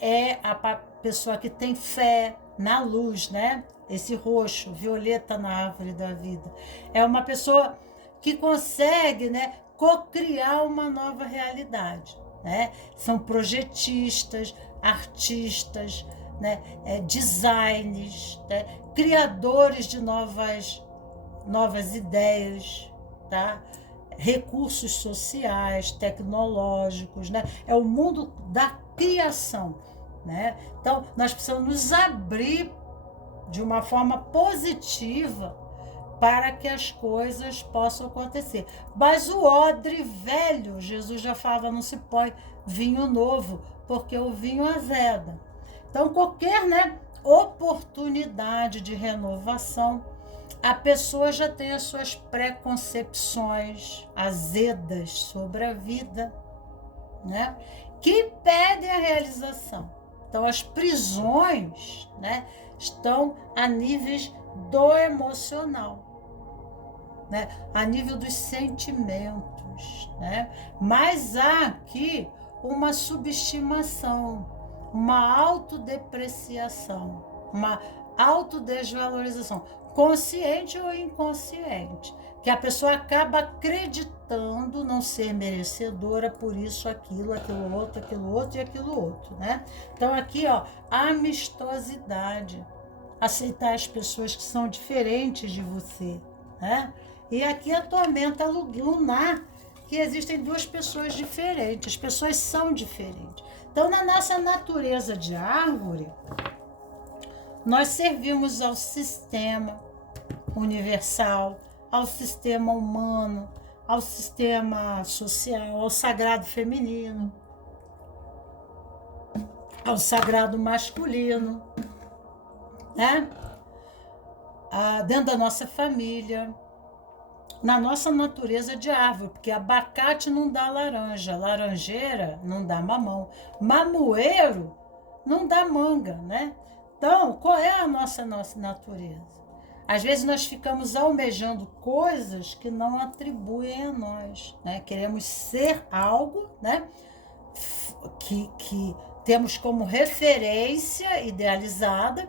é a pessoa que tem fé na luz, né? Esse roxo, violeta na árvore da vida. É uma pessoa que consegue, né, co-criar uma nova realidade, né? São projetistas, artistas, né? Designers, né? Criadores de novas ideias, tá? Recursos sociais, tecnológicos, né? É o mundo da criação, né? Então, nós precisamos nos abrir de uma forma positiva para que as coisas possam acontecer. Mas o odre velho, Jesus já falava, não se põe vinho novo, porque o vinho azeda. Então, qualquer, né, oportunidade de renovação, a pessoa já tem as suas preconcepções azedas sobre a vida, né, que impedem a realização. Então, as prisões, né, estão a níveis do emocional, né, a nível dos sentimentos, né, mas há aqui uma subestimação, uma autodepreciação, uma autodesvalorização, consciente ou inconsciente, que a pessoa acaba acreditando não ser merecedora por isso, aquilo outro e aquilo outro, né? Então aqui, ó, amistosidade, aceitar as pessoas que são diferentes de você, né? E aqui a tormenta lunar, que existem duas pessoas diferentes, as pessoas são diferentes. Então, na nossa natureza de árvore, nós servimos ao sistema universal, ao sistema humano, ao sistema social, ao sagrado feminino, ao sagrado masculino, né? Dentro da nossa família, na nossa natureza de árvore, porque abacate não dá laranja, laranjeira não dá mamão, mamoeiro não dá manga, né? Então, qual é a nossa natureza? Às vezes nós ficamos almejando coisas que não atribuem a nós, né? Queremos ser algo, né, que temos como referência idealizada,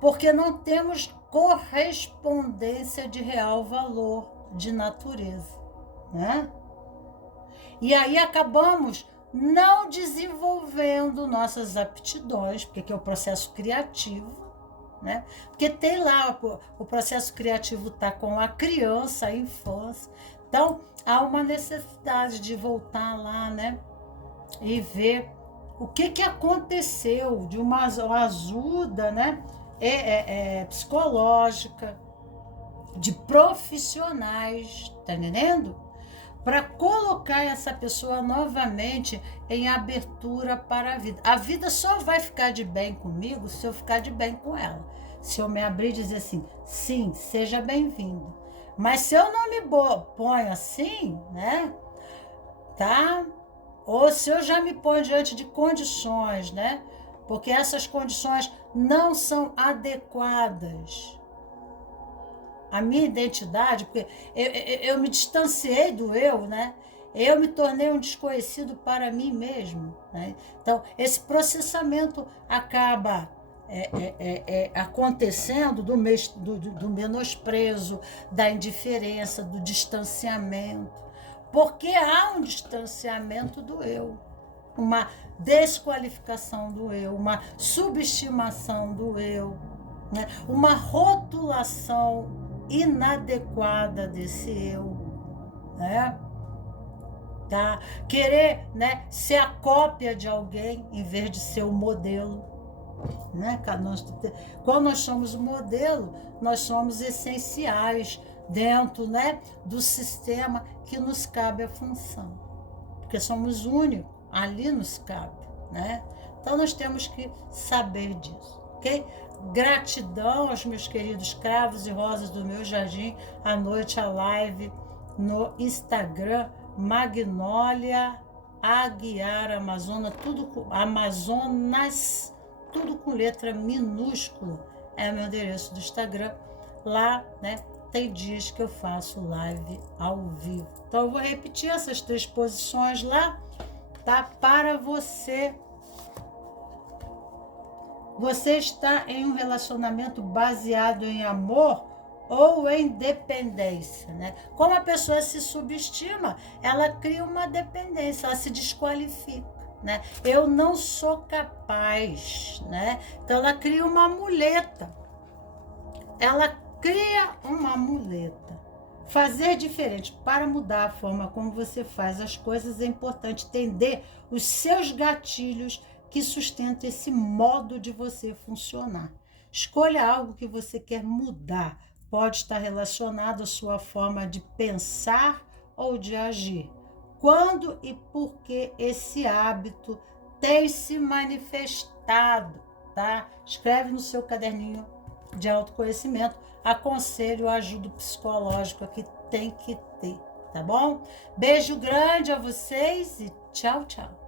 porque não temos correspondência de real valor de natureza, né? E aí acabamos não desenvolvendo nossas aptidões, porque aqui é o processo criativo, né? Porque tem lá, o processo criativo está com a criança, a infância. Então, há uma necessidade de voltar lá, né? E ver o que aconteceu de uma ajuda, né? Psicológica, de profissionais, tá entendendo? Para colocar essa pessoa novamente em abertura para a vida. A vida só vai ficar de bem comigo se eu ficar de bem com ela. Se eu me abrir e dizer assim, sim, seja bem-vindo. Mas se eu não me ponho assim, né, tá? Ou se eu já me ponho diante de condições, né? Porque essas condições não são adequadas a minha identidade, porque eu me distanciei do eu, né? Eu me tornei um desconhecido para mim mesmo, né? Então, esse processamento acaba acontecendo do menosprezo, da indiferença, do distanciamento, porque há um distanciamento do eu, uma desqualificação do eu, uma subestimação do eu, né? Uma rotulação inadequada desse eu, né? tá? Querer, né, ser a cópia de alguém em vez de ser o modelo, né? Quando nós somos o modelo, nós somos essenciais dentro, né, do sistema que nos cabe a função, porque somos únicos, ali nos cabe, né? Então nós temos que saber disso, ok? Gratidão aos meus queridos cravos e rosas do meu jardim. À noite a live no Instagram, Magnólia Aguiar Amazonas, Amazonas, tudo com letra minúscula, é meu endereço do Instagram. Lá, né, tem dias que eu faço live ao vivo. Então eu vou repetir essas 3 posições lá, tá? Para você. Você está em um relacionamento baseado em amor ou em dependência, né? Como a pessoa se subestima, ela cria uma dependência, ela se desqualifica, né? Eu não sou capaz, né? Então ela cria uma muleta. Ela cria uma muleta. Fazer diferente para mudar a forma como você faz as coisas é importante entender os seus gatilhos que sustentam esse modo de você funcionar. Escolha algo que você quer mudar. Pode estar relacionado à sua forma de pensar ou de agir. Quando e por que esse hábito tem se manifestado, tá? Escreve no seu caderninho de autoconhecimento. Aconselho a ajuda psicológica que tem que ter, tá bom? Beijo grande a vocês e tchau, tchau.